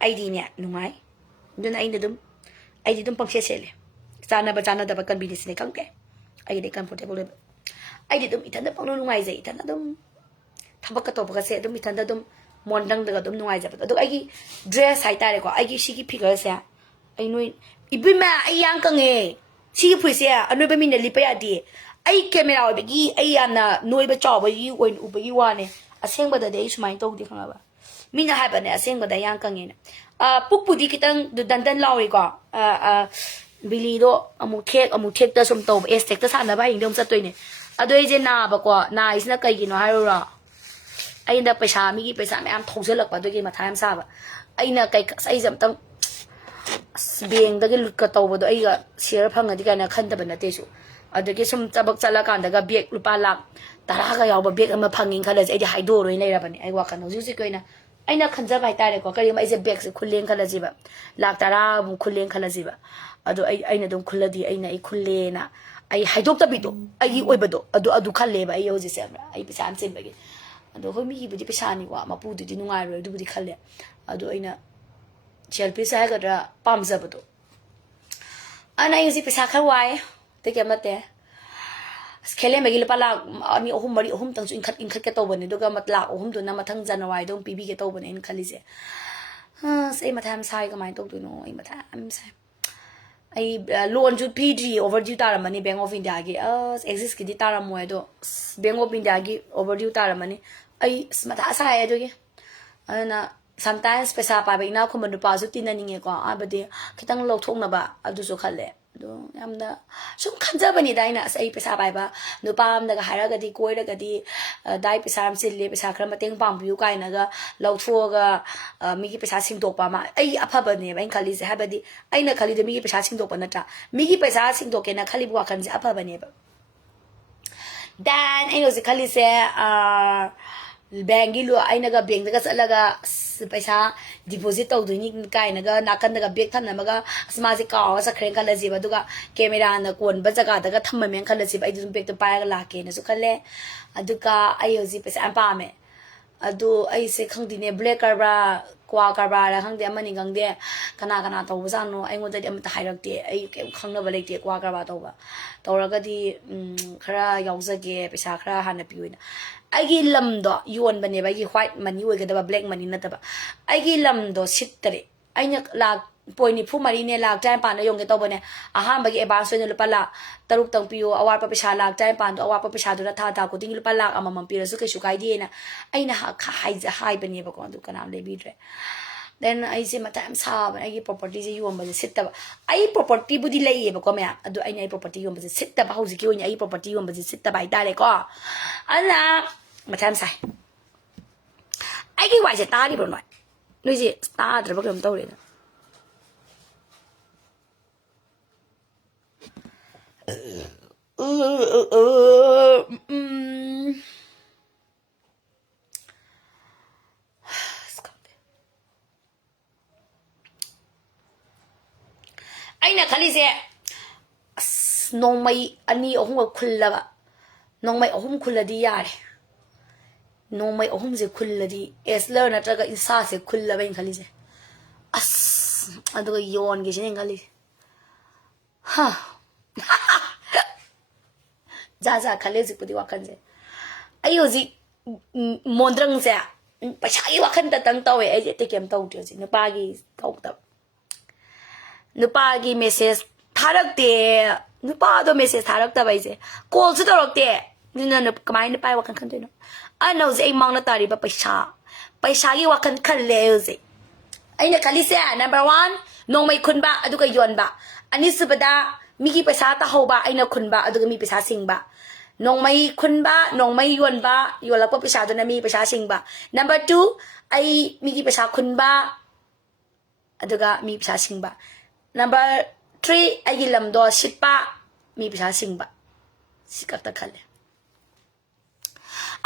ai di ne nungai dun ai dum ai di dum pang se le chana da ba kan bi ni kang ke ai di comfortable ai di dum itanda pang nungai zai itanda dum thabak ka to ba se dum itanda dum ꯃꯣꯟꯗꯪ ꯗꯒ ꯑꯗꯨꯝ ꯅꯨꯡꯉꯥꯏꯖꯕꯗꯣ ꯑꯗꯨꯒ ꯑꯩꯒꯤ dress ꯍꯥꯏꯇꯥꯔꯦꯀꯣ ꯑꯩꯒꯤ ꯁꯤꯒꯤ ꯐꯤꯒꯔꯁꯦ ꯑꯩ ꯅꯣꯏ ꯏꯕꯤꯃ ꯑꯩ ꯌꯥꯝ ꯀꯪꯉꯦ ꯁꯤꯒꯤ ꯐꯨꯔꯤꯠꯁꯦ ꯑꯅꯣꯏꯕ ꯃꯤꯅ ꯂꯤꯠꯄ ꯌꯥꯗꯦ ꯑꯩ ꯀꯦꯃꯦꯔꯥ ꯑꯣꯏꯕꯒꯤ ꯑꯩ ꯌꯥꯝꯅ ꯅꯣꯏꯕ ꯆꯥꯎꯕꯒꯤ ꯑꯣꯏꯅ ꯎꯕꯒꯤ ꯋꯥꯅꯦ ꯑꯁꯦꯡꯕꯗꯗꯤ ꯑꯩ ꯁꯨꯃꯥꯏꯅ ꯇꯧꯗꯦ ꯈꯪꯉꯕ ꯃꯤꯅ ꯍꯥꯏꯕꯅꯦ ꯑꯁꯦꯡꯕꯗ ꯌꯥꯝ ꯀꯪꯉꯦꯅ ꯄꯨꯛꯄꯨꯗꯤ ꯈꯤꯇꯪ ꯗꯟꯗꯟ ꯂꯥꯎꯔꯤꯀꯣ ꯕꯤꯂꯤꯗꯣ ꯑꯃꯨꯛ ꯊꯦꯛꯇ ꯁꯨꯝ ꯇꯧꯕ ꯑꯦꯁꯇꯦꯛꯇ ꯁꯥꯟꯅꯕ ꯍꯌꯦꯡꯗꯣ ꯑꯃꯨꯛ ꯆꯠꯇꯣꯏꯅꯦ ꯑꯗꯣ ꯑꯩꯁꯦ ꯅꯥꯕꯀꯣ ꯅꯥꯏꯁꯤꯅ ꯀꯩꯒꯤꯅꯣ ꯍꯥꯏꯔꯨꯔꯣ ꯑꯩꯅ ꯄꯩꯁꯥ ꯃꯤꯒꯤ ꯄꯩꯁꯥ ꯃꯌꯥꯝ ꯊꯧꯖꯜꯂꯛꯄ ꯑꯗꯨꯒꯤ ꯃꯊꯥ ꯌꯥꯝ ꯁꯥꯕ ꯑꯩꯅ ꯑꯩꯁꯦ ꯑꯝꯇꯪ ꯕꯦꯡꯗꯒꯤ ꯂꯨꯠꯀ ꯇꯧꯕꯗꯣ ꯑꯩꯒ ꯁꯤꯌꯔ ꯐꯪꯉꯗꯤ ꯀꯥꯏꯅ ꯈꯟꯗꯕ ꯅꯠꯇꯦꯁꯨ ꯑꯗꯒꯤ ꯁꯨꯝ ꯊꯕꯛ ꯆꯠꯂꯀꯥꯟꯗꯒ ꯕꯦꯒ ꯂꯨꯄꯥ ꯂꯥꯛ 10ꯒ ꯌꯥꯎꯕ ꯕꯦꯒ ꯑꯃ ꯐꯪꯉꯤ ꯈꯜꯂꯁꯦ ꯑꯩꯗꯤ ꯍꯥꯏꯗꯣꯛꯑꯔꯣꯏ ꯂꯩꯔꯕꯅꯦ ꯑꯩ ꯋꯥꯈꯜ ꯍꯧꯖꯤꯛ ꯍꯧꯖꯤꯛ ꯑꯣꯏꯅ ꯑꯩꯅ ꯈꯟꯖꯕ ꯍꯥꯏꯇꯥꯔꯦꯀꯣ ꯀꯔꯤꯒꯨꯝꯕ ꯑꯩꯁꯦ ꯕꯦꯒꯁꯦ ꯈꯨꯜꯂꯦꯅ ꯈꯜꯂꯁꯤꯕ ꯂꯥꯛ 10 ꯈꯨꯜꯂꯦꯅ ꯈꯜꯂꯁꯤꯕ ꯑꯗꯣ ꯑꯩꯅ ꯑꯗꯨꯝ ꯈꯨꯜꯂꯗꯤ ꯑꯩ ꯈꯨꯜꯂꯦꯅ ꯑꯩ ꯍꯥꯏꯗꯣꯛꯇꯕꯤꯗꯣ ꯑꯩꯒꯤ ꯑꯣꯏꯕꯗꯣ ꯑꯗꯨ ꯈꯜꯂꯦꯕ ꯑꯩ ꯍꯧꯖꯤꯛꯁꯦ ꯑꯩ ꯄꯩꯁꯥ ꯌꯥꯝ ꯆꯤꯟꯕꯒꯤ ꯑꯗꯣ ꯍꯣꯏ ꯃꯤꯒꯤꯕꯨꯗꯤ ꯄꯩꯁꯥꯅꯤꯀꯣ ꯃꯄꯨꯗꯨꯗꯤ ꯅꯨꯡꯉꯥꯏꯔꯣꯏ ꯑꯗꯨꯕꯨꯗꯤ ꯈꯜꯂꯦ ꯑꯗꯣ ꯑꯩꯅ ꯁꯦꯜꯐꯤꯁ ꯍꯥꯏꯒꯗ꯭ꯔꯥ ꯄꯥꯝꯖꯕꯗꯣ ꯑꯩ ꯍꯧꯖꯤꯛ ꯄꯩꯁా ꯈꯔ ꯋꯥꯏ ꯑꯇꯩ ꯀꯩꯝ ꯅꯠꯇꯦ ꯈꯦꯂꯦꯝꯕꯒꯤ ꯂꯨꯄꯥ ꯂꯥꯛ 2 3 4 ꯇꯪꯁꯨ ꯏꯟꯈꯠꯀꯦ ꯇꯧꯕꯅꯦ ꯑꯗꯨꯒ ꯂꯥꯛ 3ꯗꯨꯅ ꯃꯊꯪ ꯖꯅꯋꯥꯔꯤꯗ ꯑꯃꯨꯛ ꯄꯤꯕꯤꯒꯦ ꯇꯧꯕꯅꯦ ꯑꯩꯅ ꯈꯜꯂꯤꯁꯦ ꯑꯩ ꯃꯊꯥ ꯌꯥꯝ ꯁꯥꯏ ꯀꯃꯥꯏꯅ ꯇꯧꯗꯣꯏꯅꯣ ꯑꯩ ꯃꯊꯥ ꯌꯥꯝ ꯁꯥꯏ ꯑꯩ ꯂꯣꯟꯁꯨ ꯄꯤꯗ꯭ꯔꯤ ꯑꯣꯚꯔꯗ꯭ꯌꯨ ꯇꯥꯔꯝꯃꯅꯤ ꯕꯦꯡ ꯑꯣꯐ ꯏꯟꯗꯤꯌꯥꯒꯤ ꯑꯦꯛꯖꯤꯁꯀꯤꯗꯤ ꯇꯥꯔꯝꯃꯣꯏ ꯑꯗꯣ ꯕꯦꯡ ꯑꯣꯐ ꯏꯟꯗꯤꯌꯥꯒꯤ ꯑꯣꯚꯔꯗ꯭ꯌꯨ ꯇꯥꯔꯝꯃꯅꯤ ꯑꯩ ꯃꯊꯥ ꯁꯥꯏ ꯑꯗꯨꯒꯤ ꯑꯗꯨꯅ ꯁꯝꯇꯥꯏꯝꯁ ꯄꯩꯁా ꯄꯥꯏꯕ ꯏꯅꯥꯛ ꯈꯨꯟꯕ ꯅꯨꯄꯥꯁꯨ ꯇꯤꯟꯅꯅꯤꯡꯉꯦꯀꯣ ꯍꯥꯏꯕꯗꯤ ꯈꯤꯇꯪ ꯂꯧꯊꯣꯛꯅꯕ ꯑꯗꯨꯁꯨ ꯈꯜꯂꯦ ꯑꯗꯣ ꯌꯥꯝꯅ ꯁꯨꯝ ꯈꯟꯖꯕꯅꯤꯗ ꯑꯩꯅ ꯑꯩ ꯄꯩꯁꯥ ꯄꯥꯏꯕ ꯅꯨꯄꯥ ꯑꯃꯅꯒ ꯍꯥꯏꯔꯒꯗꯤ ꯀꯣꯏꯔꯒꯗꯤ ꯗꯥꯏ ꯄꯩꯁꯥ ꯌꯥꯝ ꯆꯤꯜꯂꯦ ꯄꯩꯁా ꯈꯔ ꯃꯇꯦꯡ ꯄꯥꯡꯕꯤꯌꯨ ꯀꯥꯏꯅꯒ ꯂꯧꯊꯣꯛꯑꯒ ꯃꯤꯒꯤ ꯄꯩꯁꯥ ꯁꯤꯡꯗꯣꯛꯄ ꯑꯃ ꯑꯩ ꯑꯐꯕꯅꯦꯕ ꯑꯩꯅ ꯈꯜꯂꯤꯁꯦ ꯍꯥꯏꯕꯗꯤ ꯑꯩꯅ ꯈꯜꯂꯤꯗꯣ ꯃꯤꯒꯤ ꯄꯩꯁꯥ ꯁꯤꯡꯗꯣꯛꯄ ꯅꯠꯇ꯭ꯔꯥ ꯃꯤꯒꯤ ꯄꯩꯁꯥ ꯁꯤꯡꯗꯣꯛꯀꯦꯅ ꯈꯜꯂꯤꯕ ꯋꯥꯈꯜꯁꯦ ꯑꯐꯕꯅꯦꯕ ꯗꯦꯟ ꯑꯩꯅ ꯍꯧꯖꯤꯛ ꯈꯜꯂꯤꯁꯦ ꯕꯦꯡꯒꯤ ꯑꯩꯅꯒ ꯕꯦꯡꯗꯒ ꯆꯠꯂꯒ ꯄꯩꯁꯥ ꯗꯤꯄꯣꯖꯤꯠ ꯇꯧꯗꯣꯏꯅꯤ ꯀꯥꯏꯅꯒ ꯅꯥꯀꯟꯗꯒ ꯕꯦꯒ ꯊꯝꯂꯝꯃꯒ ꯃꯥꯁꯦ ꯀꯥꯎꯔꯒ ꯆꯠꯈ꯭ꯔꯦꯅ ꯈꯜꯂꯁꯦꯕ ꯑꯗꯨꯒ ꯀꯦꯃꯦꯔꯥꯅ ꯀꯣꯟꯕ ꯖꯒꯥꯗꯒ ꯊꯝꯃꯝꯃꯦꯅ ꯈꯜꯂꯁꯦꯕ ꯑꯩꯗꯤ ꯑꯗꯨꯝ ꯕꯦꯒꯇꯣ ꯄꯥꯏꯔꯒ ꯂꯥꯛꯀꯦꯅꯁꯨ ꯈꯜꯂꯦ ꯑꯗꯨꯒ ꯑꯩ ꯍꯧꯖꯤꯛ ꯄꯩꯁꯥ ꯌꯥꯝ ꯄꯥꯝꯃꯦ ꯑꯗꯨ ꯑꯩꯁꯦ ꯈꯪꯗꯦꯅꯦ ꯕ꯭ꯂꯦꯛ ꯀꯔꯕꯥꯔ ꯀ꯭ꯋꯥ ꯀꯔꯕꯥꯔ ꯈꯪꯗꯦ ꯑꯃꯅꯤ ꯈꯪꯗꯦ ꯀꯅꯥ ꯇꯧꯕꯖꯥꯠꯅꯣ ꯑꯩꯉꯣꯟꯗꯗꯤ ꯑꯃꯠꯇ ꯍꯥꯏꯔꯛꯇꯦ ꯑꯩ ꯀꯩꯝ ꯈꯪꯅꯕ ꯂꯩꯇꯦ ꯀ꯭ꯋꯥ ꯀꯔꯕꯥꯔ ꯇꯧꯕ ꯇꯧꯔꯒꯗꯤ ꯈꯔ ꯌꯥꯎꯖꯒꯦ ꯄꯩꯁꯥ ꯈꯔ ꯍꯥꯟꯅ ꯄꯤꯌꯨꯅ ꯑꯩꯒꯤ ꯂꯝꯗꯣ ꯌꯣꯟꯕꯅꯦꯕ ꯑꯩꯒꯤ ꯍ꯭ꯋꯥꯏꯠ ꯃꯅꯤ ꯑꯣꯏꯒꯗꯕ ꯕ꯭ꯂꯦꯛ ꯃꯅꯤ ꯅꯠꯇꯕ ꯑꯩꯒꯤ ꯂꯝꯗꯣ ꯁꯤꯠꯇꯔꯦ ꯑꯩꯅ ꯂꯥꯛ ꯄꯣꯏꯟ 94ꯅꯦ ꯂꯥꯛ 9 ꯌꯣꯟꯒꯦ ꯇꯧꯕꯅꯦ ꯑꯍꯥꯟꯕꯒꯤ ꯑꯦꯗꯚꯥꯟꯁ ꯑꯣꯏꯅ ꯂꯨꯄꯥ ꯂꯥꯛ 5 ꯄꯤꯌꯣ ꯑꯋꯥꯠꯄ ꯄꯩꯁꯥ ꯂꯥꯛ 9ꯗꯣ ꯑꯋꯥꯠꯄ ꯄꯩꯁꯥꯗꯨꯅ ꯊꯥ ꯈꯨꯗꯤꯡꯒꯤ ꯂꯨꯄꯥ ꯂꯥꯛ 1 ꯄꯤꯔꯁꯨ ꯀꯩꯁꯨ ꯀꯥꯏꯗꯦꯅ ꯑꯩꯅ ꯍꯥꯏꯕꯅꯦꯕꯀꯣ ꯑꯗꯨ ꯀꯅꯥꯝ ꯂꯩꯕꯤꯗ꯭ꯔꯦ ꯗꯦꯟ ꯑꯩꯁꯦ ꯃꯊꯥ ꯌꯥꯝ ꯁꯥꯕꯅꯦ ꯑꯩꯒꯤ ꯄ꯭ꯔꯣꯄꯔꯇꯤꯁꯦ ꯌꯣꯟꯕꯁꯦ ꯁꯤꯠꯇꯕ ꯑꯩ ꯄ꯭ꯔꯣꯄꯔꯇꯤꯕꯨꯗꯤ ꯂꯩꯌꯦꯕꯀꯣ ꯃꯌꯥꯝ ꯑꯗꯨ ꯑꯩ ꯄ꯭ꯔꯣꯄꯔꯇꯤ ꯌꯣꯟꯕꯁꯦ ꯁꯤꯠꯇꯕ ꯍꯧꯖꯤꯛꯀꯤ ꯑꯣꯏꯅ ꯑꯩ ꯄ꯭ꯔꯣꯄꯔꯇꯤ ꯌꯣꯟꯕꯁꯦ ꯁꯤꯠꯇꯕ ꯍꯥꯏꯇꯥꯔꯦꯀꯣ ꯑꯗꯨꯅ ꯃꯊꯥ ꯌꯥꯝ ꯁꯥꯏ ꯑꯩꯒꯤ ꯋꯥꯏꯁꯦ ꯇꯥꯔꯤꯕ꯭ꯔꯣ ꯅꯣꯏꯁꯦ ꯇꯥꯗ꯭ꯔꯕ ꯀꯩꯅꯣꯝ ꯇꯧꯔꯦꯅ ꯑꯩꯅ ꯈꯜꯂꯤꯁꯦ ꯅꯣꯡꯃꯩ 2 3 ꯈꯨꯜꯂꯕ ꯅꯣꯡꯃꯩ 3 ꯈꯨꯜꯂꯗꯤ ꯌꯥꯔꯦ ꯅꯣꯡꯃꯩ 3ꯁꯦ ꯈꯨꯜꯂꯗꯤ ꯑꯦꯁꯂꯔ ꯅꯠꯇ꯭ꯔꯒ ꯏꯟꯁꯥꯁꯦ ꯈꯨꯜꯂꯕ ꯑꯩꯅ ꯈꯜꯂꯤꯁꯦ ꯑꯗꯨꯒ ꯌꯣꯟꯒꯦꯁꯤꯅꯦ ꯑꯩꯅ ꯈꯜꯂꯤꯁꯦ ꯖꯥ ꯈꯜꯂꯦ ꯍꯧꯖꯤꯛꯄꯨꯗꯤ ꯋꯥꯈꯜꯁꯦ ꯑꯩ ꯍꯧꯖꯤꯛ ꯃꯣꯟꯗ꯭ꯔꯪꯁꯦ ꯄꯩꯁꯥꯒꯤ ꯋꯥꯈꯜꯗꯇꯪ ꯇꯧꯋꯦ ꯑꯩꯁꯦ ꯑꯇꯩ ꯀꯩꯝ ꯇꯧꯗꯦ ꯍꯧꯖꯤꯛ ꯅꯨꯄꯥꯒꯤ ꯇꯧꯗꯕ ꯅꯨꯄꯥꯒꯤ ꯃꯦꯁꯦꯖ ꯊꯥꯔꯛꯇꯦ ꯅꯨꯄꯥꯗꯣ ꯃꯦꯁꯦꯖ ꯊꯥꯔꯛꯇꯕ ꯑꯩꯁꯦ ꯀꯣꯜꯁꯨ ꯇꯧꯔꯛꯇꯦ ꯑꯗꯨꯅ ꯀꯃꯥꯏꯅ ꯅꯨꯄꯥꯒꯤ ꯋꯥꯈꯜ ꯈꯟꯗꯣꯏꯅꯣ ꯑꯩꯅ ꯍꯧꯖꯤꯛ ꯑꯩ ꯃꯥꯡꯅ ꯇꯥꯔꯤꯕ ꯄꯩꯁꯥꯒꯤ ꯋꯥꯈꯜ ꯈꯜꯂꯦ ꯍꯧꯖꯤꯛ ꯑꯩꯅ ꯈꯜꯂꯤꯁꯦ ꯅꯝꯕꯔ 1 ꯅꯣꯡꯃꯩ ꯈꯨꯟꯕ ꯑꯗꯨꯒ ꯌꯣꯟꯕ ꯑꯅꯤꯁꯨꯕꯗ ꯃꯤꯒꯤ ꯄꯩꯁా ꯇꯥꯍꯧꯕ ꯑꯩꯅ ꯈꯨꯟꯕ ꯑꯗꯨꯒ ꯃꯤ ꯄꯩꯁా ꯁꯤꯡꯕ ꯅꯣꯡꯃꯩ ꯈꯨꯟꯕ ꯅꯣꯡꯃꯩ ꯌꯣꯟꯕ ꯌꯣꯜꯂꯛꯄ ꯄꯩꯁꯥꯗꯨꯅ ꯃꯤ ꯄꯩꯁꯥ ꯁꯤꯡꯕ ꯅꯝꯕꯔ 2 ꯑꯩ ꯃꯤꯒꯤ ꯄꯩꯁా ꯈꯨꯟꯕ ꯑꯗꯨꯒ ꯃꯤ ꯄꯩꯁꯥ ꯁꯤꯡꯕ ꯅꯝꯕꯔ 3 ꯑꯩꯒꯤ ꯂꯝꯗꯣ ꯁꯤꯠꯄ ꯃꯤ ꯄꯩꯁꯥ ꯁꯤꯡꯕ ꯁꯤ ꯈꯛꯇ ꯈꯜꯂꯦ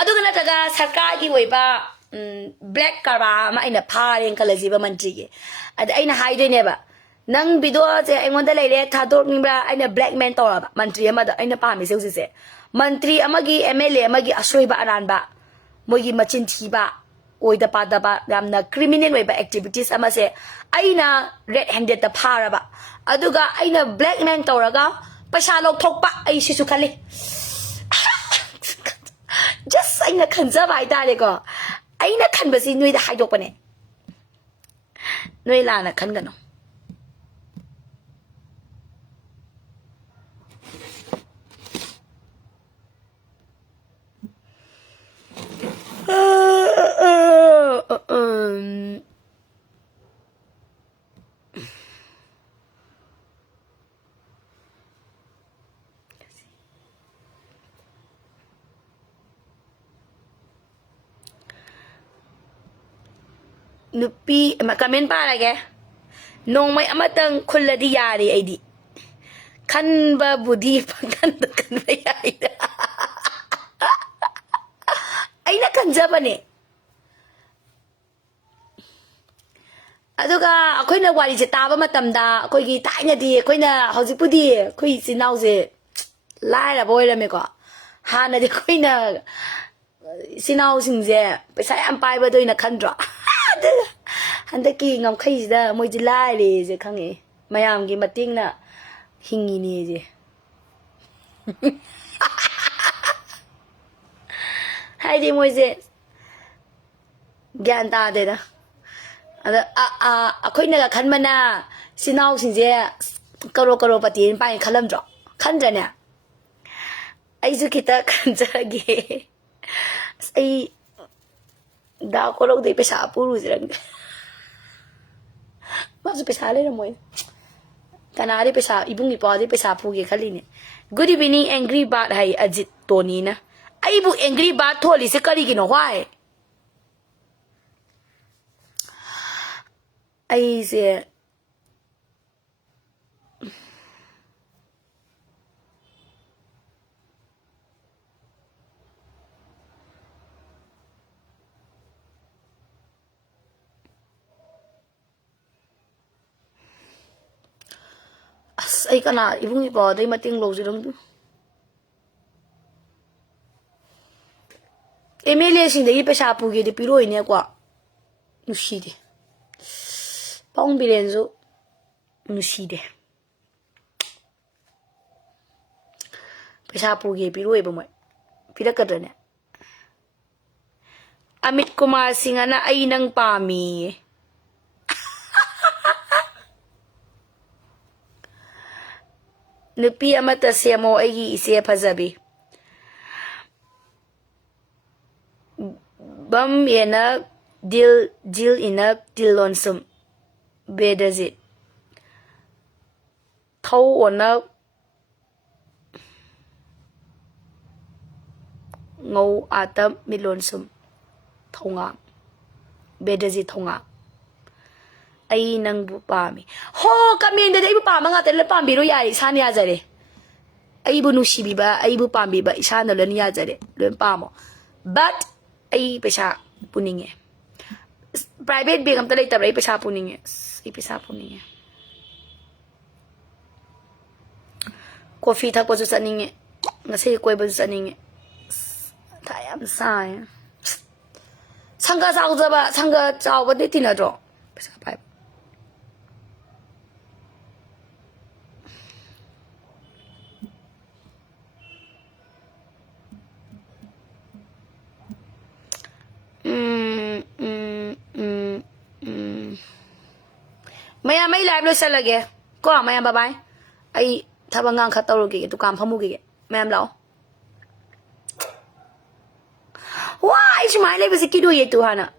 ꯑꯗꯨꯒ ꯅꯠꯇ꯭ꯔꯒ ꯁꯔꯀꯥꯔꯒꯤ ꯑꯣꯏꯕ ꯕ꯭ꯂꯦꯛ ꯀꯔꯕꯥꯔ ꯑꯃ ꯑꯩꯅ ꯐꯥꯔꯦꯅ ꯈꯜꯂꯁꯤꯕ ꯃꯟꯇ꯭ꯔꯤꯒꯤ ꯑꯗ ꯑꯩꯅ ꯍꯥꯏꯗꯣꯏꯅꯦꯕ ꯅꯪ ꯚꯤꯗꯤꯑꯣꯁꯦ ꯑꯩꯉꯣꯟꯗ ꯂꯩꯔꯦ ꯊꯥꯗꯣꯛꯅꯤꯡꯕ꯭ꯔꯥ ꯑꯩꯅ ꯕ꯭ꯂꯦꯛꯃꯦꯟ ꯇꯧꯔꯕ ꯃꯟꯇ꯭ꯔꯤ ꯑꯃꯗ ꯑꯩꯅ ꯄꯥꯝꯃꯤꯁꯦ ꯍꯧꯖꯤꯛꯁꯦ ꯃꯟꯇ꯭ꯔꯤ ꯑꯃꯒꯤ MLA ꯑꯃꯒꯤ ꯑꯁꯣꯏꯕ ꯑꯔꯥꯟꯕ ꯃꯣꯏꯒꯤ ꯃꯆꯤꯟ ꯊꯤꯕ ꯑꯣꯏꯗ ꯄꯥꯗꯕ ꯌꯥꯝꯅ ꯀ꯭ꯔꯤꯃꯤꯅꯦꯜ ꯑꯣꯏꯕ ꯑꯦꯛꯇꯤꯚꯤꯇꯤꯁ ꯑꯃꯁꯦ ꯑꯩꯅ ꯔꯦꯗ ꯍꯦꯟꯗꯦꯗꯇ ꯐꯥꯔꯕ ꯑꯗꯨꯒ ꯑꯩꯅ ꯕ꯭ꯂꯦꯛꯃꯦꯟ ꯇꯧꯔꯒ ꯄꯩꯁꯥ ꯂꯧꯊꯣꯛꯄ ꯑꯩ ꯁꯤꯁꯨ ꯈꯜꯂꯤ ꯖꯁ ꯑꯩꯅ ꯈꯟꯖꯕ ꯍꯥꯏꯇꯥꯔꯦꯀꯣ ꯑꯩꯅ ꯈꯟꯕꯁꯤ ꯅꯣꯏꯗ ꯍꯥꯏꯗꯣꯛꯄꯅꯦ ꯅꯣꯏ ꯂꯥꯟꯅ ꯈꯟꯒꯅꯨ nupi kamen parage nongmai amatang khuladi yari aidi khanba budi pangkan kanba yaida aina kanjabane aduga akoina wari je taba matamda akoigi tainadi akoina hojipudi khoi sinause laira boirame ko hanadi akoina sinau singje paisa yam paiba doina khandro handaki ngamkhaisida moiji laire je khange mayamgi matingna hingini je haidi moije gyan ta de da ada akoina khanmana sinau singje karo karo pati pai khalamdro khandrane aisu kita khanjage ai da kolok de pesa puru jirang masu pesa le ramoi kanari pesa ibungi pawdi pesa puge khaline good evening angry bird hai ajit toni na aibu angry bird tholi se kari gino why ai se ai kana ibungi pa dai mating lo jirang du emele sing dai pesa puge de piroi ne kwa nushi de pong birenzo nushi de pesa puge piroi ba moi pirakadane Amit Kumar Singana ai nang pami nupi amata semo aigi ise phajabi bam yena dil inak dilonsum bedaji thau onak ngau atam milonsum thonga bedaji thonga ai nang bu pami ho kamen de bu pama nga te le pambi ro yari sani ajare ai bu nusibi ba ai bu pambi ba isana le ni ajare le pamo but ai pesa puninge private bag am ta le ta ai pesa puninge ai pesa puninge coffee thak po ju saninge ngase koi bu saninge thayam sai sangga chau ba de tina dro pesa pai maya mai live lo salage ko maya bye bye ai thabangang kha tawruge dukam phamuge mayam lao why is my life is kido ye tu hana